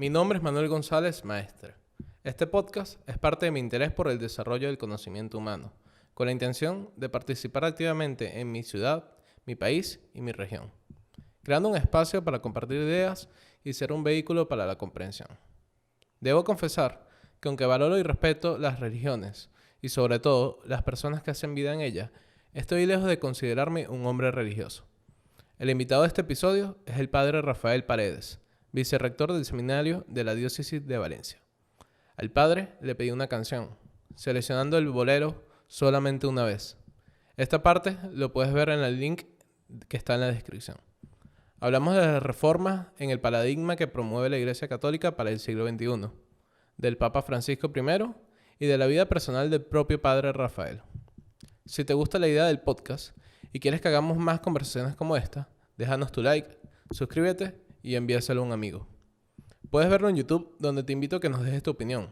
Mi nombre es Manuel González, maestre. Este podcast es parte de mi interés por el desarrollo del conocimiento humano, con la intención de participar activamente en mi ciudad, mi país y mi región, creando un espacio para compartir ideas y ser un vehículo para la comprensión. Debo confesar que aunque valoro y respeto las religiones, y sobre todo las personas que hacen vida en ellas, estoy lejos de considerarme un hombre religioso. El invitado de este episodio es el padre Rafael Paredes, vicerrector del seminario de la diócesis de Valencia. Al padre le pedí una canción, seleccionando el bolero Solamente una vez. Esta parte lo puedes ver en el link que está en la descripción. Hablamos de las reformas en el paradigma que promueve la Iglesia Católica para el siglo XXI, del Papa Francisco I y de la vida personal del propio padre Rafael. Si te gusta la idea del podcast y quieres que hagamos más conversaciones como esta, déjanos tu like, suscríbete y envíaselo a un amigo. Puedes verlo en YouTube, donde te invito a que nos dejes tu opinión.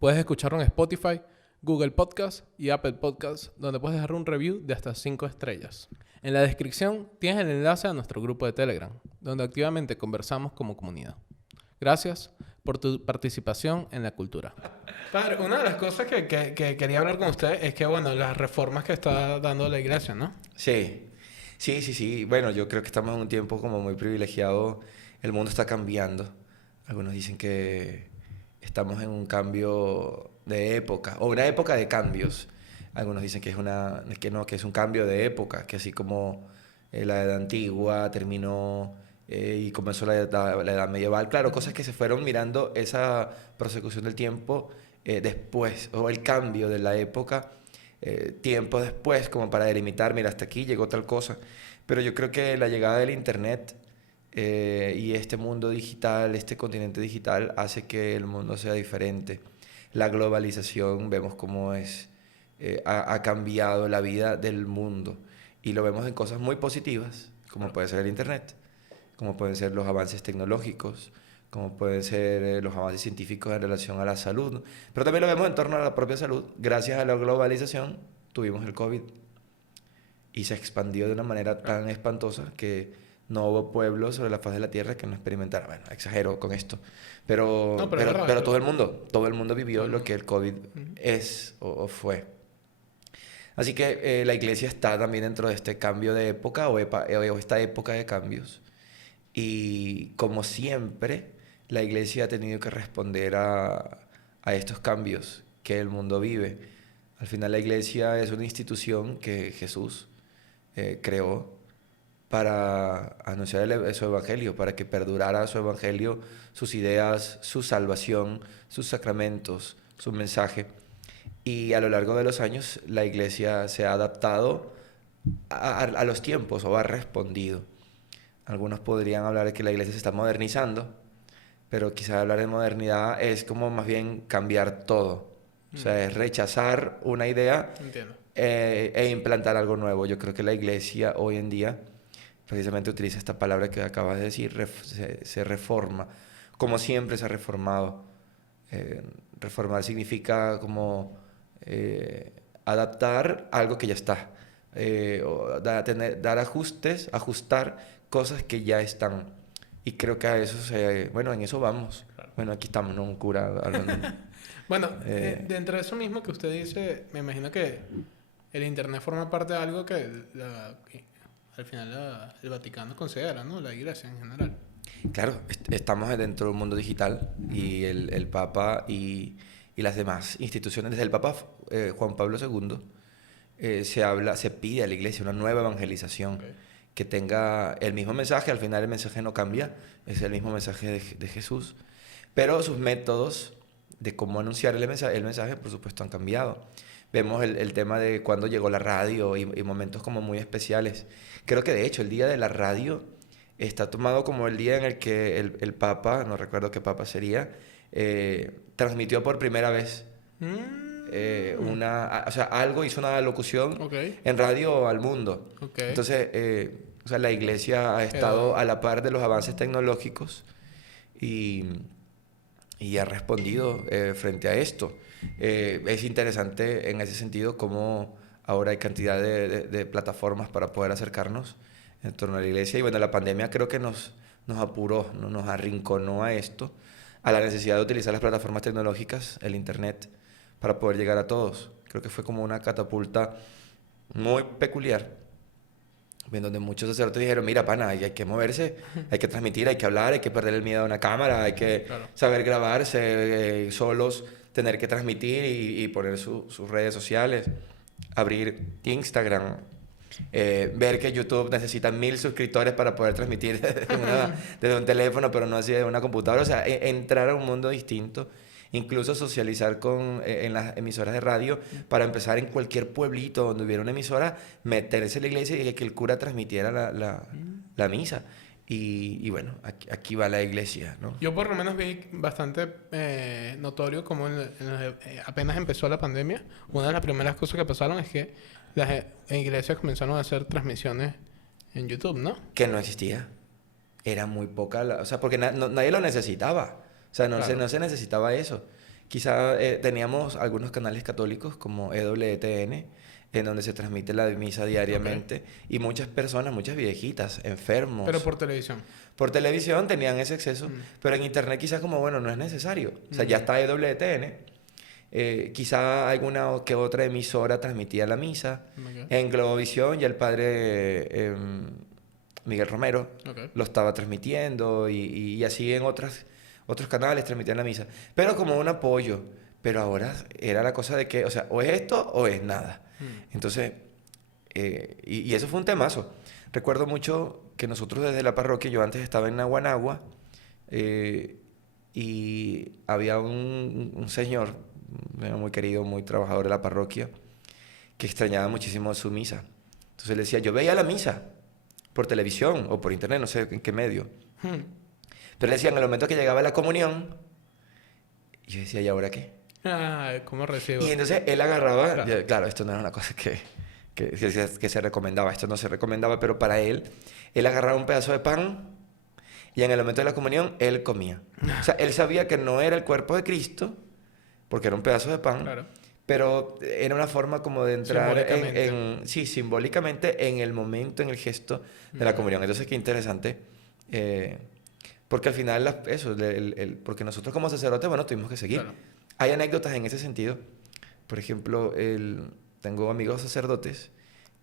Puedes escucharlo en Spotify, Google Podcast y Apple Podcast, donde puedes dejar un review de hasta 5 estrellas. En la descripción tienes el enlace a nuestro grupo de Telegram, donde activamente conversamos como comunidad. Gracias por tu participación en la cultura. Padre, una de las cosas que quería hablar con usted es que, bueno, las reformas que está dando la iglesia, ¿no? Sí. Bueno, yo creo que estamos en un tiempo como muy privilegiado. El mundo está cambiando. Algunos dicen que estamos en un cambio de época, o una época de cambios. Algunos dicen que es un cambio de época, que así como la edad antigua terminó y comenzó la edad medieval. Claro, cosas que se fueron mirando esa prosecución del tiempo después, o el cambio de la época tiempo después, como para delimitar, mira, hasta aquí llegó tal cosa. Pero yo creo que la llegada del internet y este mundo digital, este continente digital, hace que el mundo sea diferente. La globalización, vemos cómo ha cambiado la vida del mundo. Y lo vemos en cosas muy positivas, como puede ser el internet, como pueden ser los avances tecnológicos, como pueden ser los avances científicos en relación a la salud. Pero también lo vemos en torno a la propia salud. Gracias a la globalización tuvimos el COVID y se expandió de una manera tan espantosa que no hubo pueblo sobre la faz de la tierra que no experimentara. Bueno, exagero con esto, pero todo el mundo vivió lo que el COVID es o fue. Así que la iglesia está también dentro de este cambio de época o esta época de cambios. Y como siempre, la iglesia ha tenido que responder a estos cambios que el mundo vive. Al final la iglesia es una institución que Jesús creó para anunciar su evangelio, para que perdurara su evangelio, sus ideas, su salvación, sus sacramentos, su mensaje. Y a lo largo de los años la iglesia se ha adaptado a los tiempos o ha respondido. Algunos podrían hablar de que la iglesia se está modernizando, pero quizás hablar de modernidad es como más bien cambiar todo. O sea, es rechazar una idea e implantar algo nuevo. Yo creo que la iglesia hoy en día precisamente utiliza esta palabra que acabas de decir, se reforma, como siempre se ha reformado. Reformar significa como adaptar algo que ya está, o dar ajustes, ajustar cosas que ya están. Y creo que a eso en eso vamos. Claro. Bueno, aquí estamos, ¿no? Un cura hablando. Bueno, dentro de eso mismo que usted dice, me imagino que el internet forma parte de algo que al final el Vaticano considera, ¿no? La iglesia en general. Claro, estamos dentro de un mundo digital y el Papa y las demás instituciones, desde el Papa Juan Pablo II, se pide a la iglesia una nueva evangelización. Okay. Que tenga el mismo mensaje. Al final el mensaje no cambia, es el mismo mensaje de Jesús, pero sus métodos de cómo anunciar el mensaje, por supuesto, han cambiado. Vemos el tema de cuando llegó la radio y momentos como muy especiales. Creo que de hecho el día de la radio está tomado como el día en el que el Papa, no recuerdo qué Papa sería, transmitió por primera vez hizo una locución en radio al mundo. Okay. Entonces, la iglesia ha estado a la par de los avances tecnológicos y ha respondido frente a esto. Es interesante en ese sentido cómo ahora hay cantidad de plataformas para poder acercarnos en torno a la iglesia. Y bueno, la pandemia creo que nos nos apuró, nos arrinconó a esto, a la necesidad de utilizar las plataformas tecnológicas, el internet, para poder llegar a todos. Creo que fue como una catapulta muy peculiar, en donde muchos sacerdotes dijeron, mira, pana, hay que moverse, hay que transmitir, hay que hablar, hay que perder el miedo a una cámara, hay que saber grabarse solos, tener que transmitir y poner sus redes sociales, abrir Instagram, ver que YouTube necesita 1000 suscriptores para poder transmitir desde un teléfono, pero no así de una computadora. O sea, entrar a un mundo distinto, incluso socializar en las emisoras de radio, para empezar en cualquier pueblito donde hubiera una emisora, meterse en la iglesia y que el cura transmitiera la misa. Y bueno, aquí va la iglesia, ¿no? Yo por lo menos vi bastante notorio como apenas empezó la pandemia, una de las primeras cosas que pasaron es que las iglesias comenzaron a hacer transmisiones en YouTube, ¿no? Que no existía. Era muy poca, o sea, porque nadie lo necesitaba. O sea, no se necesitaba eso. Quizá teníamos algunos canales católicos como EWTN, en donde se transmite la misa diariamente, y muchas personas, muchas viejitas, enfermos. Pero por televisión. Por televisión tenían ese acceso, pero en internet quizás como, bueno, no es necesario. O sea, ya está EWTN. Quizá alguna que otra emisora transmitía la misa. En Globovisión ya el padre Miguel Romero lo estaba transmitiendo, y así en otros canales transmitían la misa. Pero como un apoyo. Pero ahora era la cosa de que, o sea, o es esto o es nada. Entonces, y eso fue un temazo. Recuerdo mucho que nosotros desde la parroquia, yo antes estaba en Naguanagua, y había un señor muy querido, muy trabajador de la parroquia, que extrañaba muchísimo su misa. Entonces le decía, yo veía la misa por televisión o por internet, no sé en qué medio. Pero le decía, en el momento que llegaba la comunión, yo decía, ¿y ahora qué? ¿Cómo recibo? Y entonces él agarraba, claro, esto no era una cosa que se recomendaba, esto no se recomendaba, pero para él agarraba un pedazo de pan y en el momento de la comunión él comía. O sea, él sabía que no era el cuerpo de Cristo, porque era un pedazo de pan, pero era una forma como de entrar simbólicamente en el momento, en el gesto de la comunión. Entonces, qué interesante, porque al final porque nosotros como sacerdotes, bueno, tuvimos que seguir. Hay anécdotas en ese sentido. Por ejemplo, tengo amigos sacerdotes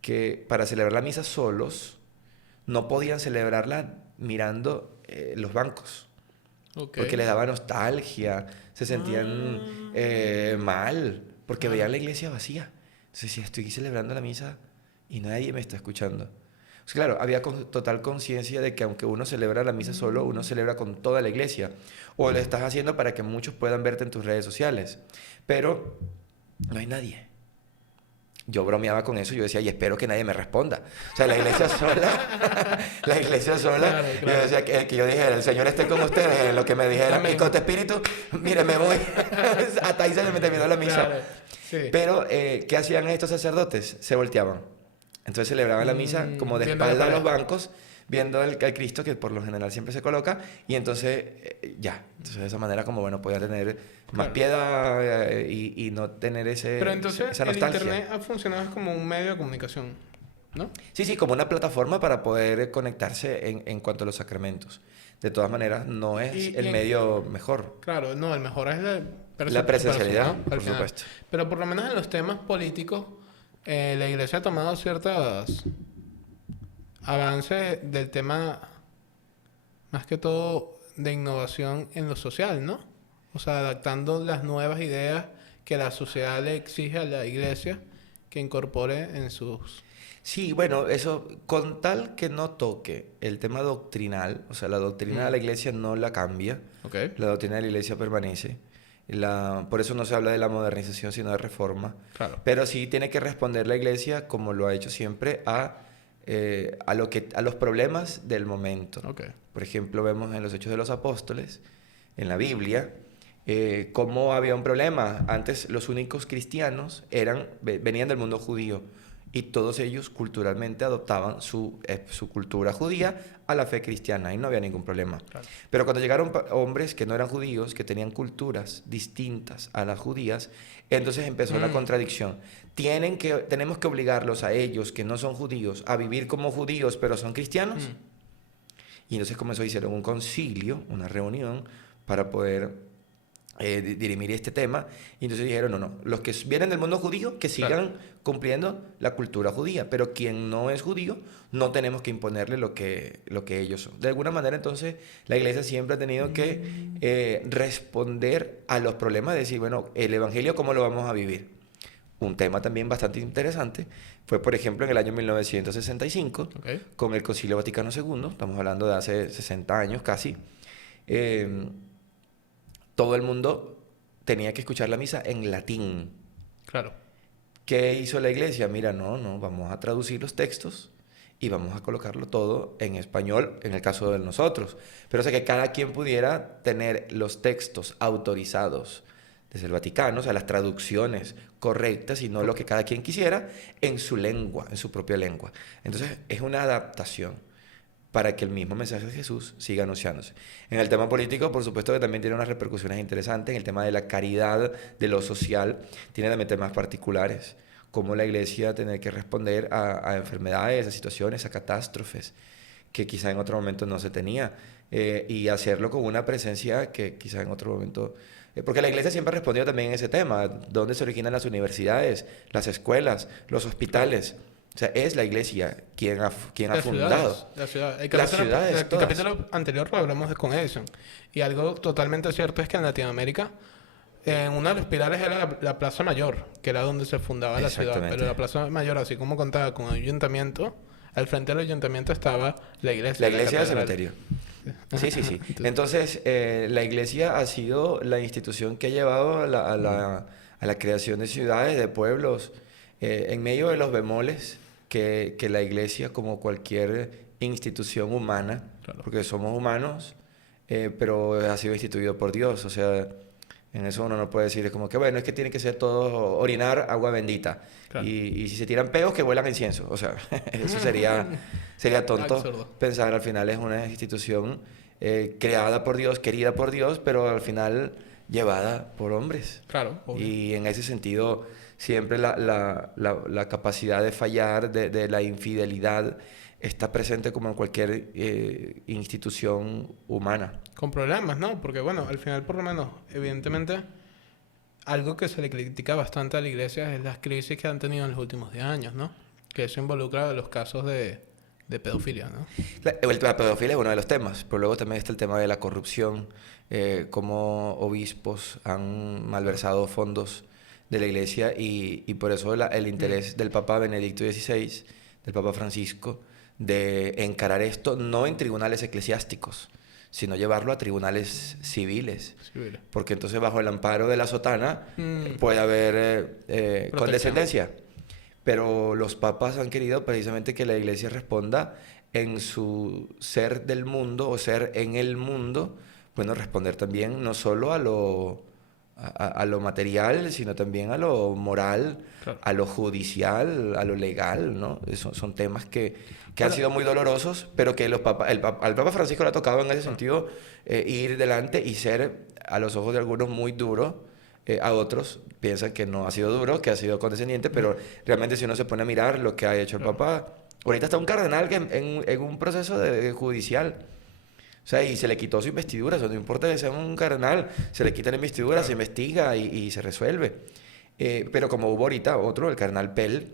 que para celebrar la misa solos no podían celebrarla mirando los bancos. Porque les daba nostalgia, se sentían mal, porque veían la iglesia vacía. Entonces decía, estoy celebrando la misa y nadie me está escuchando. Pues claro, había total conciencia de que aunque uno celebra la misa solo, uno celebra con toda la iglesia. O lo estás haciendo para que muchos puedan verte en tus redes sociales. Pero no hay nadie. Yo bromeaba con eso, yo decía, y espero que nadie me responda. O sea, la iglesia sola, claro. Yo decía que yo dijera, el Señor esté con ustedes, en lo que me dijera, y con tu espíritu, mire, me voy. Hasta ahí se me terminó la misa. Claro. Sí. Pero, ¿qué hacían estos sacerdotes? Se volteaban. Entonces celebraban la misa como de espalda a los bancos, viendo al Cristo, que por lo general siempre se coloca, y entonces entonces de esa manera como bueno podía tener más piedad y no tener esa nostalgia. El internet ha funcionado como un medio de comunicación, ¿no? Sí, como una plataforma para poder conectarse en cuanto a los sacramentos. De todas maneras, no es el medio mejor. Claro, no, el mejor es la presencialidad, por supuesto. Pero por lo menos en los temas políticos, la iglesia ha tomado ciertos avances del tema, más que todo de innovación en lo social, ¿no? O sea, adaptando las nuevas ideas que la sociedad le exige a la iglesia que incorpore en sus... Sí, bueno, eso con tal que no toque el tema doctrinal, o sea, la doctrina de la iglesia no la cambia, la doctrina de la iglesia permanece. Por eso no se habla de la modernización, sino de reforma. Claro. Pero sí tiene que responder la iglesia, como lo ha hecho siempre, a los problemas del momento. Por ejemplo, vemos en los Hechos de los Apóstoles, en la Biblia, cómo había un problema. Antes los únicos cristianos venían del mundo judío, y todos ellos culturalmente adoptaban su cultura judía a la fe cristiana, y no había ningún problema. Claro. Pero cuando llegaron hombres que no eran judíos, que tenían culturas distintas a las judías, entonces empezó la contradicción. Tenemos que obligarlos a ellos, que no son judíos, a vivir como judíos, pero son cristianos. Y entonces comenzó, hicieron un concilio, una reunión, para poder dirimir este tema. Y entonces dijeron, no, los que vienen del mundo judío, que sigan cumpliendo la cultura judía, pero quien no es judío, no tenemos que imponerle lo que ellos son. De alguna manera, entonces, la iglesia siempre ha tenido que responder a los problemas, de decir, bueno, el evangelio, ¿cómo lo vamos a vivir? Un tema también bastante interesante fue, por ejemplo, en el año 1965, con el Concilio Vaticano II, estamos hablando de hace 60 años casi, todo el mundo tenía que escuchar la misa en latín. Claro. ¿Qué hizo la iglesia? Mira, no, vamos a traducir los textos y vamos a colocarlo todo en español, en el caso de nosotros. Pero o sea, que cada quien pudiera tener los textos autorizados desde el Vaticano, o sea, las traducciones correctas y no lo que cada quien quisiera, en su lengua, en su propia lengua. Entonces, es una adaptación para que el mismo mensaje de Jesús siga anunciándose. En el tema político, por supuesto que también tiene unas repercusiones interesantes. En el tema de la caridad, de lo social, tiene también temas particulares, como la iglesia tener que responder a enfermedades, a situaciones, a catástrofes, que quizá en otro momento no se tenía, y hacerlo con una presencia que quizá en otro momento... porque la iglesia siempre ha respondido también en ese tema, dónde se originan las universidades, las escuelas, los hospitales. O sea, es la iglesia quien ha fundado. Las ciudades. Las ciudades, En el todas. capítulo anterior lo hablamos con Edison. Y algo totalmente cierto es que en Latinoamérica, uno de los pilares era la Plaza Mayor, que era donde se fundaba la ciudad. Exactamente. Pero la Plaza Mayor, así como contaba con el ayuntamiento, al frente del ayuntamiento estaba la iglesia. La iglesia del catedral. cementerio. Sí. Entonces, la iglesia ha sido la institución que ha llevado a la creación de ciudades, de pueblos, en medio de los bemoles que la iglesia, como cualquier institución humana, porque somos humanos, pero ha sido instituido por Dios. O sea, en eso uno no puede decir, es como que, bueno, es que tiene que ser todo orinar agua bendita. Claro. Y si se tiran peos, que vuelan incienso. O sea, eso sería tonto. Absurdo. Pensar al final es una institución creada por Dios, querida por Dios, pero al final llevada por hombres. Claro, obvio. Y en ese sentido, siempre la capacidad de fallar, de la infidelidad, está presente como en cualquier institución humana. Con problemas, ¿no? Porque, bueno, al final, por lo menos, evidentemente, algo que se le critica bastante a la iglesia es las crisis que han tenido en los últimos 10 años, ¿no? Que eso involucra los casos de pedofilia, ¿no? La pedofilia es uno de los temas, pero luego también está el tema de la corrupción, cómo obispos han malversado fondos de la iglesia y por eso el interés del Papa Benedicto XVI, del Papa Francisco, de encarar esto no en tribunales eclesiásticos, sino llevarlo a tribunales civiles. Porque entonces bajo el amparo de la sotana puede haber condescendencia. Pero los papas han querido precisamente que la iglesia responda en su ser del mundo o ser en el mundo, bueno, responder también no solo a lo material, sino también a lo moral, Claro. a lo judicial, a lo legal, ¿no? Son temas que han sido muy dolorosos, pero que al Papa Francisco le ha tocado en ese sentido ir delante y ser, a los ojos de algunos, muy duro. A otros piensan que no ha sido duro, que ha sido condescendiente, pero realmente si uno se pone a mirar lo que ha hecho el Papa, ahorita está un cardenal que en un proceso judicial. O sea, y se le quitó su investidura. O sea, no importa que sea un cardenal, se le quita la investidura, se investiga y se resuelve. Pero como hubo ahorita otro, el cardenal Pell,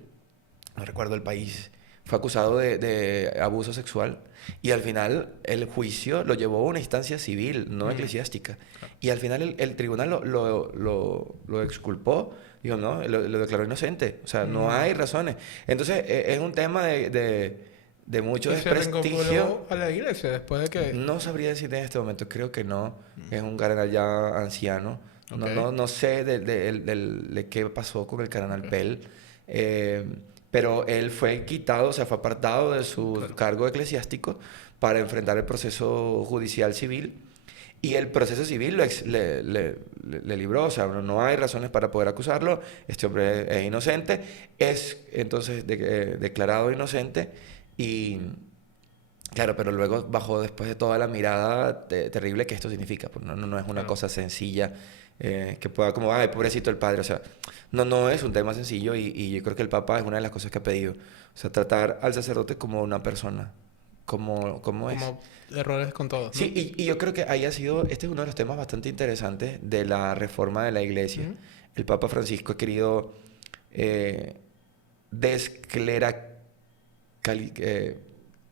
no recuerdo el país, fue acusado de abuso sexual y al final el juicio lo llevó a una instancia civil, no eclesiástica. Y al final el tribunal lo exculpó, digo, no, lo declaró inocente. O sea, no hay razones. Entonces, es un tema de mucho desprestigio. ¿Se reincorporó a la iglesia después de que...? No sabría decirte en este momento, creo que no. Es un cardenal ya anciano. Okay. No sé de qué pasó con el cardenal Pell. Pero él fue quitado, o sea, fue apartado de su cargo eclesiástico para enfrentar el proceso judicial civil. Y el proceso civil le libró, o sea, no hay razones para poder acusarlo. Este hombre es inocente, es entonces declarado inocente y... Claro, pero luego bajó después de toda la mirada terrible que esto significa. Pues no es una cosa sencilla que pueda como, ay, pobrecito el padre. O sea, no es un tema sencillo y yo creo que el Papa es una de las cosas que ha pedido. O sea, tratar al sacerdote como una persona, cómo es. Como errores con todos, ¿no? Sí, y yo creo que ahí este es uno de los temas bastante interesantes de la reforma de la iglesia. Ujú. El Papa Francisco ha querido desclera,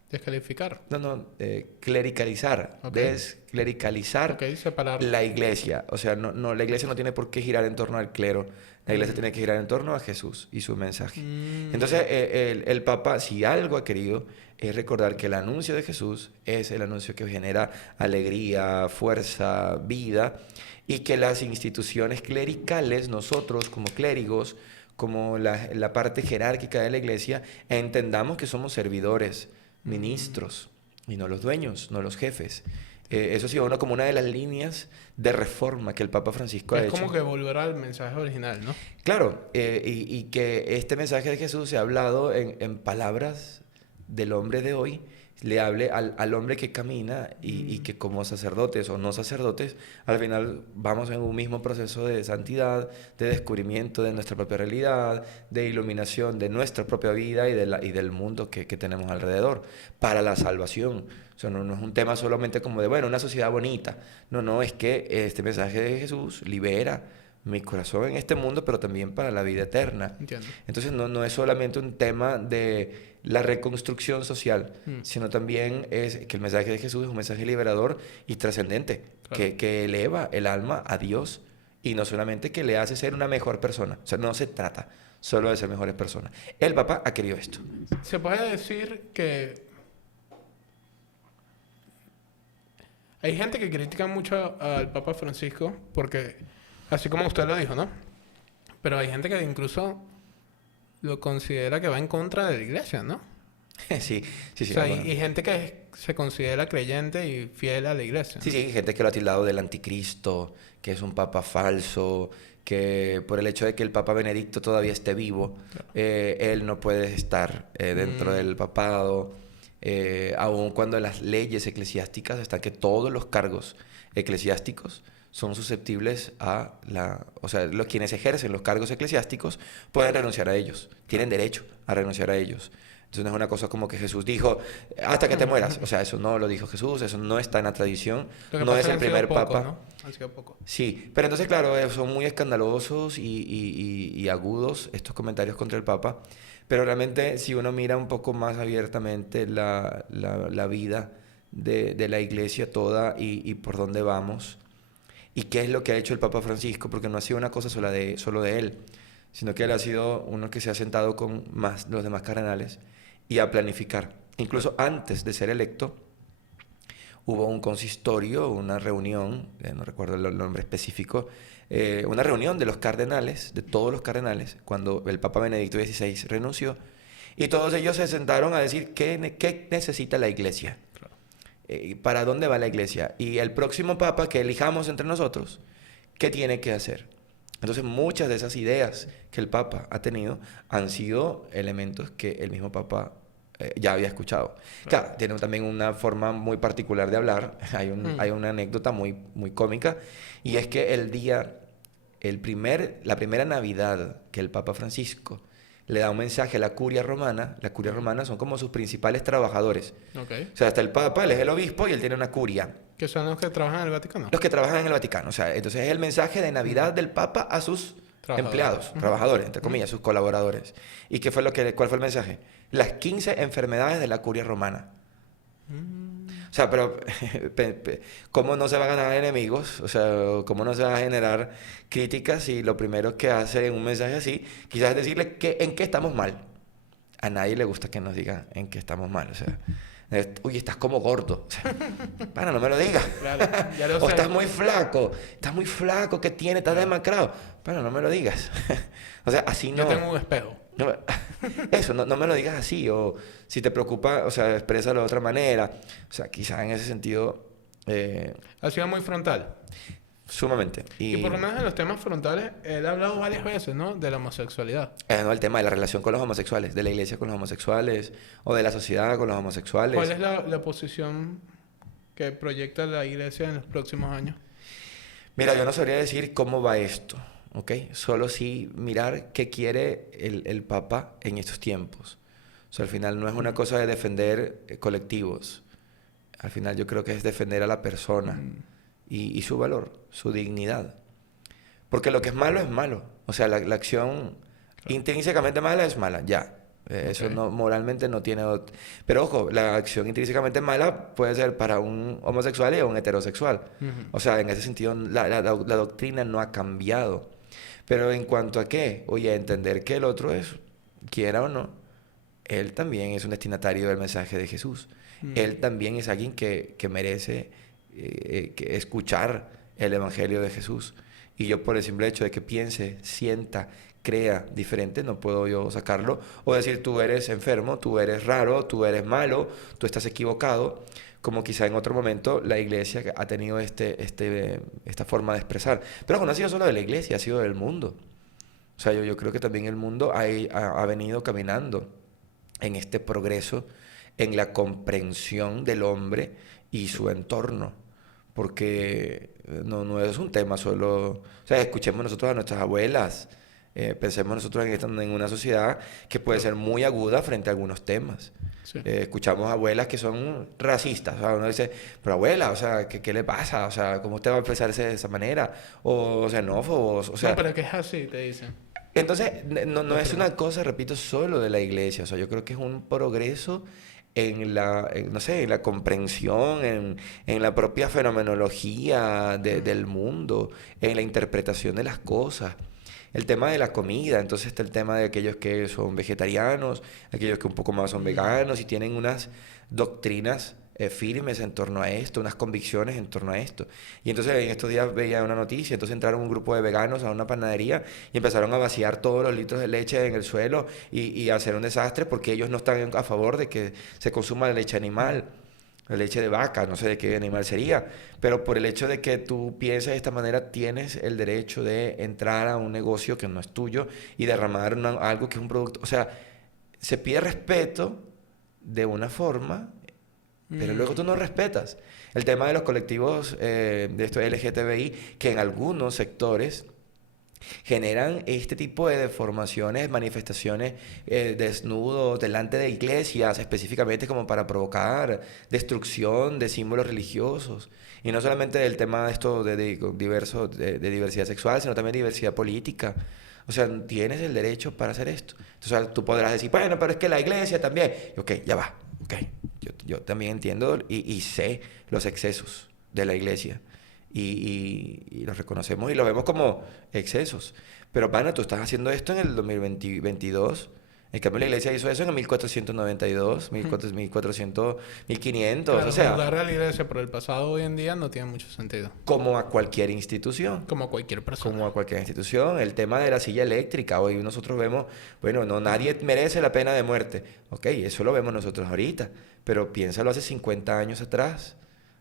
Descalificar. clericalizar, Ok. desclericalizar Ok, separar. la iglesia. O sea, la iglesia no tiene por qué girar en torno al clero. La iglesia Mm. tiene que girar en torno a Jesús y su mensaje. Mm. Entonces, el Papa, si algo ha querido, es recordar que el anuncio de Jesús es el anuncio que genera alegría, fuerza, vida, y que las instituciones clericales, nosotros como clérigos, como la parte jerárquica de la iglesia, entendamos que somos servidores, ministros, y no los dueños, no los jefes. Eso ha sido como una de las líneas de reforma que el Papa Francisco ha Es hecho. como que volver al mensaje original, ¿no? Claro, y que este mensaje de Jesús se ha hablado en palabras del hombre de hoy, le hable al hombre que camina y que como sacerdotes o no sacerdotes, al final vamos en un mismo proceso de santidad, de descubrimiento de nuestra propia realidad, de iluminación de nuestra propia vida y del mundo que tenemos alrededor, para la salvación. O sea, no es un tema solamente como de, bueno, una sociedad bonita. No, es que este mensaje de Jesús libera mi corazón en este mundo, pero también para la vida eterna. Entiendo. Entonces no es solamente un tema de la reconstrucción social, Mm. sino también es que el mensaje de Jesús es un mensaje liberador y trascendente, Claro. que eleva el alma a Dios y no solamente que le hace ser una mejor persona. O sea, no se trata solo de ser mejores personas. El Papa ha querido esto. Se puede decir que hay gente que critica mucho al Papa Francisco porque, así como usted lo dijo, ¿no? Pero hay gente que incluso lo considera que va en contra de la iglesia, ¿no? Sí, O sea, bueno. y gente que se considera creyente y fiel a la iglesia. Sí, hay gente que lo ha tildado del anticristo, que es un papa falso, que por el hecho de que el Papa Benedicto todavía esté vivo, Claro. él no puede estar dentro del papado, aun cuando las leyes eclesiásticas están que todos los cargos eclesiásticos son susceptibles o sea, quienes ejercen los cargos eclesiásticos pueden renunciar a ellos, tienen derecho a renunciar a ellos. Entonces no es una cosa como que Jesús dijo, hasta que te mueras. O sea, eso no lo dijo Jesús, eso no está en la tradición, Lo que no pasa es que el han sido primer pocos, papa. ¿no? Han sido pocos. Sí, pero entonces, claro, son muy escandalosos y agudos estos comentarios contra el Papa, pero realmente si uno mira un poco más abiertamente la vida de la iglesia toda y por dónde vamos, y qué es lo que ha hecho el Papa Francisco, porque no ha sido una cosa solo de él, sino que él ha sido uno que se ha sentado con los demás cardenales y a planificar. Incluso antes de ser electo, hubo un consistorio, una reunión, no recuerdo el nombre específico, una reunión de los cardenales, de todos los cardenales, cuando el Papa Benedicto XVI renunció, y todos ellos se sentaron a decir qué necesita la iglesia, Claro. para dónde va la iglesia, y el próximo Papa que elijamos entre nosotros, ¿qué tiene que hacer? Entonces muchas de esas ideas que el Papa ha tenido han sido elementos que el mismo Papa ya había escuchado. Claro, tiene también una forma muy particular de hablar. Hay una anécdota muy, muy cómica, y es que la primera Navidad que el Papa Francisco le da un mensaje a la curia romana son como sus principales trabajadores. Ok. O sea, hasta el Papa, él es el obispo y él tiene una curia. Que son los que trabajan en el Vaticano. Los que trabajan en el Vaticano. O sea, entonces es el mensaje de Navidad del Papa a sus empleados, trabajadores, entre comillas, sus colaboradores. ¿Y cuál fue el mensaje? Las 15 enfermedades de la curia romana. O sea, pero ¿cómo no se va a ganar enemigos? O sea, ¿cómo no se va a generar críticas si lo primero que hace en un mensaje así, quizás es decirle en qué estamos mal? A nadie le gusta que nos digan en qué estamos mal. O sea, uy, estás como gordo. O sea, pana, no me lo digas. Claro, ya lo O sé. estás muy flaco, ¿qué tiene? Estás demacrado. Pana, no me lo digas. O sea, así no. Yo tengo un espejo. No, eso, no me lo digas así, o si te preocupa, o sea, exprésalo de otra manera. O sea, quizás en ese sentido, Ha sido muy frontal. sumamente. Y por lo menos en los temas frontales, él ha hablado varias veces, ¿no? De la homosexualidad. No, el tema de la relación con los homosexuales, de la iglesia con los homosexuales, o de la sociedad con los homosexuales. ¿Cuál es la posición que proyecta la iglesia en los próximos años? Mira, yo no sabría decir cómo va esto, ¿ok? Solo sí mirar qué quiere el Papa en estos tiempos. O sea, al final no es una cosa de defender colectivos. Al final yo creo que es defender a la persona y su valor, su dignidad. Porque lo que es malo es malo. O sea, la acción intrínsecamente mala es mala, ya. Eso no, moralmente no tiene... Pero ojo, la acción intrínsecamente mala puede ser para un homosexual y un heterosexual. O sea, en ese sentido la doctrina no ha cambiado. Pero en cuanto a qué, oye, entender que el otro es, quiera o no, él también es un destinatario del mensaje de Jesús. Él también es alguien que merece que escuchar el evangelio de Jesús. Y yo por el simple hecho de que piense, sienta, crea diferente, no puedo yo sacarlo o decir tú eres enfermo, tú eres raro, tú eres malo, tú estás equivocado, como quizá en otro momento la iglesia ha tenido esta forma de expresar. Pero no ha sido solo de la iglesia, ha sido del mundo. O sea, yo creo que también el mundo ha venido caminando en este progreso, en la comprensión del hombre y su entorno. Porque no es un tema solo... O sea, escuchemos nosotros a nuestras abuelas, pensemos nosotros en una sociedad que puede ser muy aguda frente a algunos temas. Sí. Escuchamos abuelas que son racistas. O sea, uno dice, pero abuela, o sea, ¿qué le pasa? O sea, ¿cómo usted va a expresarse de esa manera? O xenófobos, o sea... No, pero que es así, te dicen. Entonces, no es una cosa, repito, solo de la iglesia. O sea, yo creo que es un progreso no sé, en la comprensión, en la propia fenomenología del mundo, en la interpretación de las cosas. El tema de la comida, entonces está el tema de aquellos que son vegetarianos, aquellos que un poco más son veganos y tienen unas doctrinas firmes en torno a esto, unas convicciones en torno a esto. Y entonces en estos días veía una noticia, entonces entraron un grupo de veganos a una panadería y empezaron a vaciar todos los litros de leche en el suelo y a hacer un desastre porque ellos no están a favor de que se consuma la leche animal. La leche de vaca, no sé de qué animal sería, pero por el hecho de que tú pienses de esta manera, tienes el derecho de entrar a un negocio que no es tuyo y derramar algo que es un producto. O sea, se pide respeto de una forma, pero luego tú no respetas. El tema de los colectivos de esto LGTBI, que en algunos sectores generan este tipo de deformaciones, manifestaciones desnudos delante de iglesias, específicamente como para provocar destrucción de símbolos religiosos. Y no solamente del tema de esto de diversidad sexual, sino también de diversidad política. O sea, tienes el derecho para hacer esto. Entonces tú podrás decir, bueno, pero es que la iglesia también. Ok, ya va. Ok, yo también entiendo y sé los excesos de la iglesia. Y los reconocemos y los vemos como excesos. Pero, pana, tú estás haciendo esto en el 2022. En cambio, la iglesia hizo eso en el 1492, 1400, 1500. Claro, O sea, juzgar a la iglesia por el pasado hoy en día no tiene mucho sentido. como a cualquier institución. Como cualquier persona. Como a cualquier institución. El tema de la silla eléctrica. Hoy nosotros vemos, bueno, no, nadie merece la pena de muerte. Ok, eso lo vemos nosotros ahorita. Pero piénsalo hace 50 años atrás.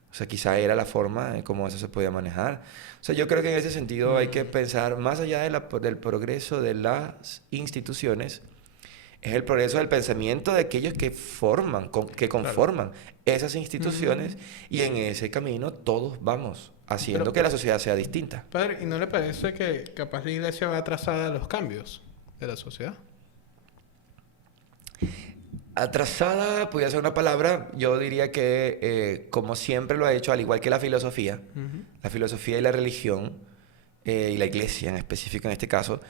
O sea, quizá era la forma en cómo eso se podía manejar. O sea, yo creo que en ese sentido hay que pensar, más allá del progreso de las instituciones, es el progreso del pensamiento de aquellos que forman, que conforman esas instituciones, y en ese camino todos vamos haciendo que la sociedad sea distinta. Padre, ¿y no le parece que capaz la iglesia va atrasada a los cambios de la sociedad? Atrasada, podría ser una palabra, yo diría que como siempre lo ha hecho, al igual que la filosofía y la religión, y la iglesia en específico en este caso,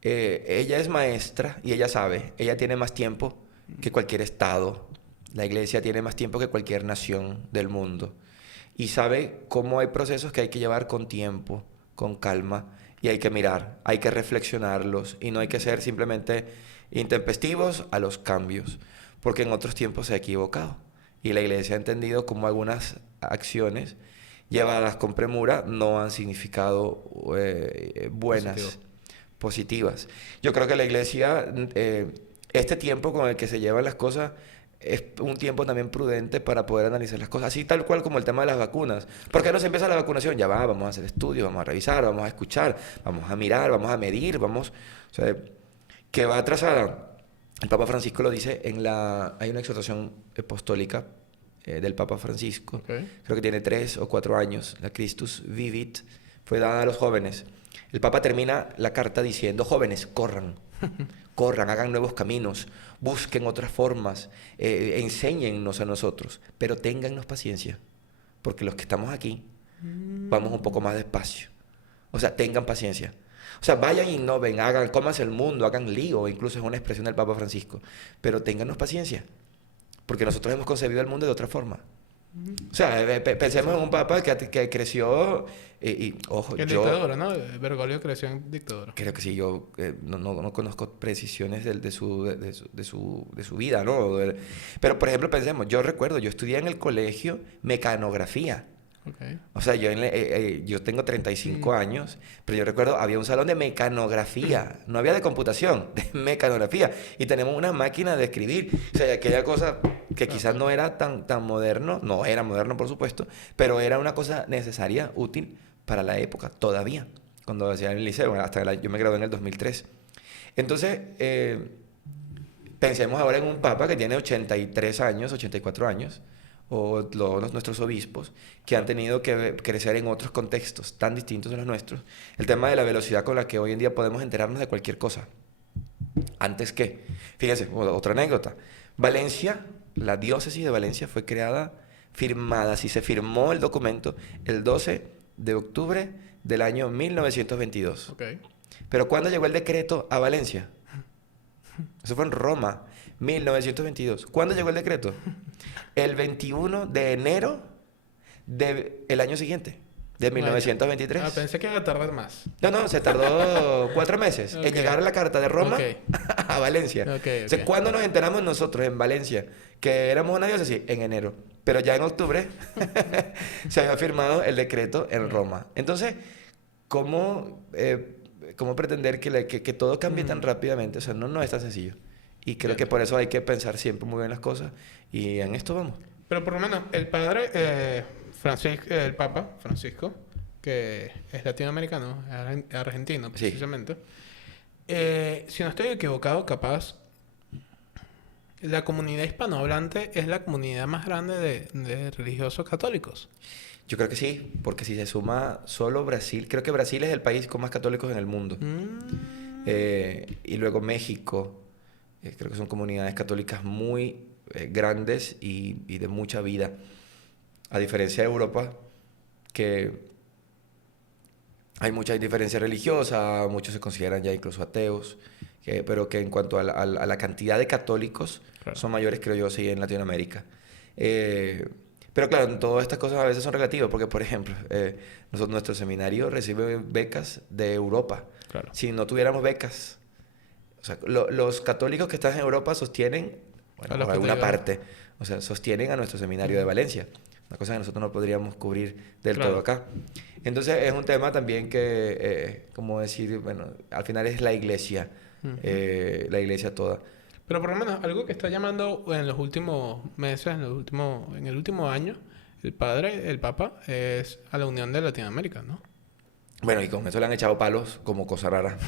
ella es maestra y ella sabe, ella tiene más tiempo que cualquier estado, la iglesia tiene más tiempo que cualquier nación del mundo y sabe cómo hay procesos que hay que llevar con tiempo, con calma, y hay que mirar, hay que reflexionarlos y no hay que ser simplemente intempestivos a los cambios, porque en otros tiempos se ha equivocado y la iglesia ha entendido cómo algunas acciones llevadas con premura no han significado buenas, positivas. Yo creo que la iglesia, este tiempo con el que se llevan las cosas, es un tiempo también prudente para poder analizar las cosas, así tal cual como el tema de las vacunas. ¿Por qué no se empieza la vacunación? Ya va, vamos a hacer estudios, vamos a revisar, vamos a escuchar, vamos a mirar, vamos a medir, vamos... O sea, que va atrasada. El Papa Francisco lo dice hay una exhortación apostólica del Papa Francisco, creo que tiene 3 o 4 años, la Christus Vivit, fue dada a los jóvenes. El Papa termina la carta diciendo, jóvenes, corran, corran, hagan nuevos caminos, busquen otras formas, enséñennos a nosotros, pero téngannos paciencia, porque los que estamos aquí vamos un poco más despacio. O sea, tengan paciencia. O sea, vayan, innoven, hagan, cómanse el mundo, hagan lío, incluso es una expresión del Papa Francisco, pero téngannos paciencia, porque nosotros hemos concebido el mundo de otra forma. O sea, pensemos en un papa que creció ojo, En dictadura, ¿no? Bergoglio creció en dictadura. creo que sí, yo no conozco precisiones de su vida, ¿no? Pero, por ejemplo, pensemos, yo recuerdo, yo estudié en el colegio mecanografía. Okay. O sea, yo tengo 35 años, pero yo recuerdo, había un salón de mecanografía, no había de computación, de mecanografía, y tenemos una máquina de escribir. O sea, aquella cosa que quizás no era tan moderno, no era moderno por supuesto, pero era una cosa necesaria, útil para la época, todavía, cuando hacía en el liceo, yo me gradué en el 2003. Entonces, pensemos ahora en un papa que tiene 83 años, 84 años, o nuestros obispos, que han tenido que crecer en otros contextos tan distintos a los nuestros. El tema de la velocidad con la que hoy en día podemos enterarnos de cualquier cosa. Antes que, fíjense, otra anécdota. Valencia, la diócesis de Valencia fue firmada, si se firmó el documento, el 12 de octubre del año 1922. Okay. Pero ¿cuándo llegó el decreto a Valencia? Eso fue en Roma, 1922. ¿Cuándo llegó el decreto? El 21 de enero del año siguiente, de 1923. Pensé que iba a tardar más. No, se tardó 4 meses en llegar la carta de Roma a Valencia. Okay. O sea, ¿cuándo nos enteramos nosotros en Valencia que éramos una diócesis? En enero. Pero ya en octubre se había firmado el decreto en Roma. Entonces, ¿cómo pretender que todo cambie tan rápidamente? O sea, no es tan sencillo. Y creo que por eso hay que pensar siempre muy bien las cosas. Y en esto vamos. Pero por lo menos el padre el Papa Francisco, que es latinoamericano, argentino precisamente, si no estoy equivocado, capaz la comunidad hispanohablante es la comunidad más grande de religiosos católicos. Yo creo que sí, porque si se suma solo Brasil, creo que Brasil es el país con más católicos en el mundo. Y luego México, creo que son comunidades católicas muy grandes y de mucha vida. A diferencia de Europa, que hay mucha indiferencia religiosa, muchos se consideran ya incluso ateos, pero que en cuanto a la cantidad de católicos son mayores, creo yo, sí, en Latinoamérica. Pero claro, todas estas cosas a veces son relativas, porque por ejemplo, nuestro seminario recibe becas de Europa. Claro. Si no tuviéramos becas, o sea, los católicos que están en Europa sostienen, bueno, alguna parte, o sea, sostienen a nuestro seminario de Valencia. Una cosa que nosotros no podríamos cubrir del todo acá. Entonces es un tema también que, como decir, bueno, al final es la iglesia, la iglesia toda. Pero por lo menos algo que está llamando en los últimos meses, en el último año, el Papa, es a la unión de Latinoamérica, ¿no? Bueno, y con eso le han echado palos como cosa rara.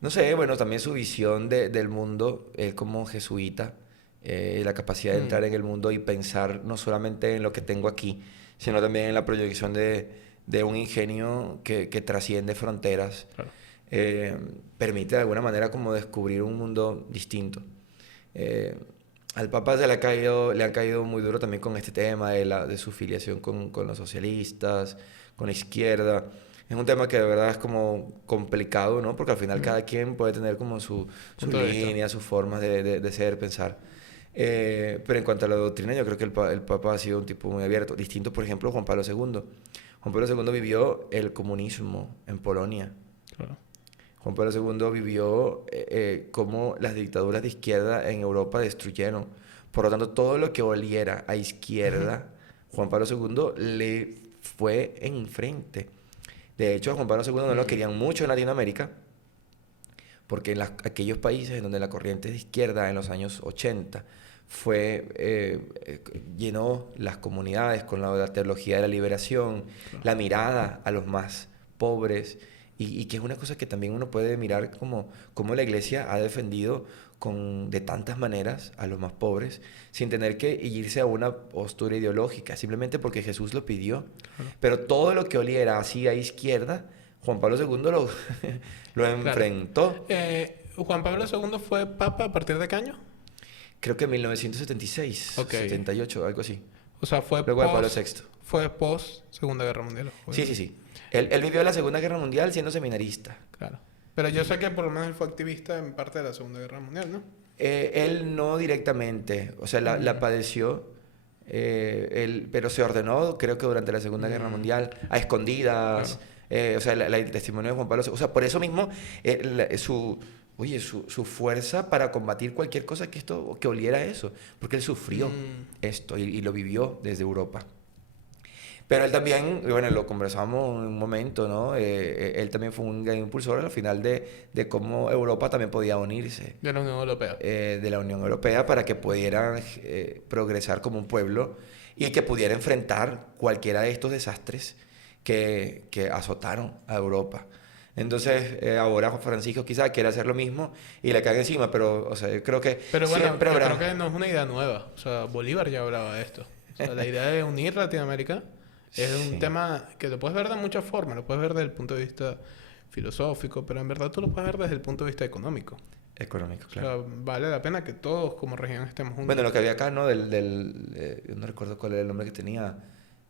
No sé, bueno, también su visión del mundo, él como jesuita, la capacidad de entrar en el mundo y pensar no solamente en lo que tengo aquí, sino también en la proyección de un ingenio que trasciende fronteras. Claro. Permite de alguna manera como descubrir un mundo distinto. Al Papa le han caído muy duro también con este tema de su filiación con los socialistas, con la izquierda. Es un tema que de verdad es como complicado, ¿no? Porque al final cada quien puede tener como su línea, sus formas de ser, pensar. Pero en cuanto a la doctrina, yo creo que el Papa ha sido un tipo muy abierto. Distinto, por ejemplo, Juan Pablo II. Juan Pablo II vivió el comunismo en Polonia. Claro. Juan Pablo II vivió cómo las dictaduras de izquierda en Europa destruyeron. Por lo tanto, todo lo que oliera a izquierda, Juan Pablo II le fue enfrente. De hecho, a Juan Pablo II no lo querían mucho en Latinoamérica, porque en aquellos países en donde la corriente de izquierda en los años 80 llenó las comunidades con la teología de la liberación, la mirada a los más pobres, y que es una cosa que también uno puede mirar como la iglesia ha defendido de tantas maneras a los más pobres, sin tener que irse a una postura ideológica, simplemente porque Jesús lo pidió. Claro. Pero todo lo que oliera hacia izquierda, Juan Pablo II lo enfrentó. Juan Pablo II fue papa a partir de qué año? Creo que en 1976, 78, algo así. O sea, Luego de Pablo VI. Fue post Segunda Guerra Mundial. Sí. Él vivió la Segunda Guerra Mundial siendo seminarista. Claro. Pero yo sé que por lo menos él fue activista en parte de la Segunda Guerra Mundial, ¿no? Él no directamente, o sea, la padeció, pero se ordenó, creo que durante la Segunda Guerra Mundial, a escondidas. Claro. O sea, el testimonio de Juan Pablo II. O sea, por eso mismo, su fuerza para combatir cualquier cosa que oliera a eso. Porque él sufrió esto y lo vivió desde Europa. Pero él también, bueno, lo conversamos en un momento, ¿no? Él también fue un gran impulsor al final de cómo Europa también podía unirse. De la Unión Europea. De la Unión Europea para que pudieran progresar como un pueblo y que pudiera enfrentar cualquiera de estos desastres que azotaron a Europa. Entonces, ahora Juan Francisco quizás quiere hacer lo mismo y le cae encima, pero, o sea, yo creo que pero bueno, siempre yo habrá... creo que no es una idea nueva. O sea, Bolívar ya hablaba de esto. O sea, la idea de unir Latinoamérica es un tema que lo puedes ver de muchas formas. Lo puedes ver desde el punto de vista filosófico, pero en verdad tú lo puedes ver desde el punto de vista económico. Económico, claro. O sea, vale la pena que todos como región estemos juntos. Bueno, lo que había acá, ¿no? Yo no recuerdo cuál era el nombre que tenía,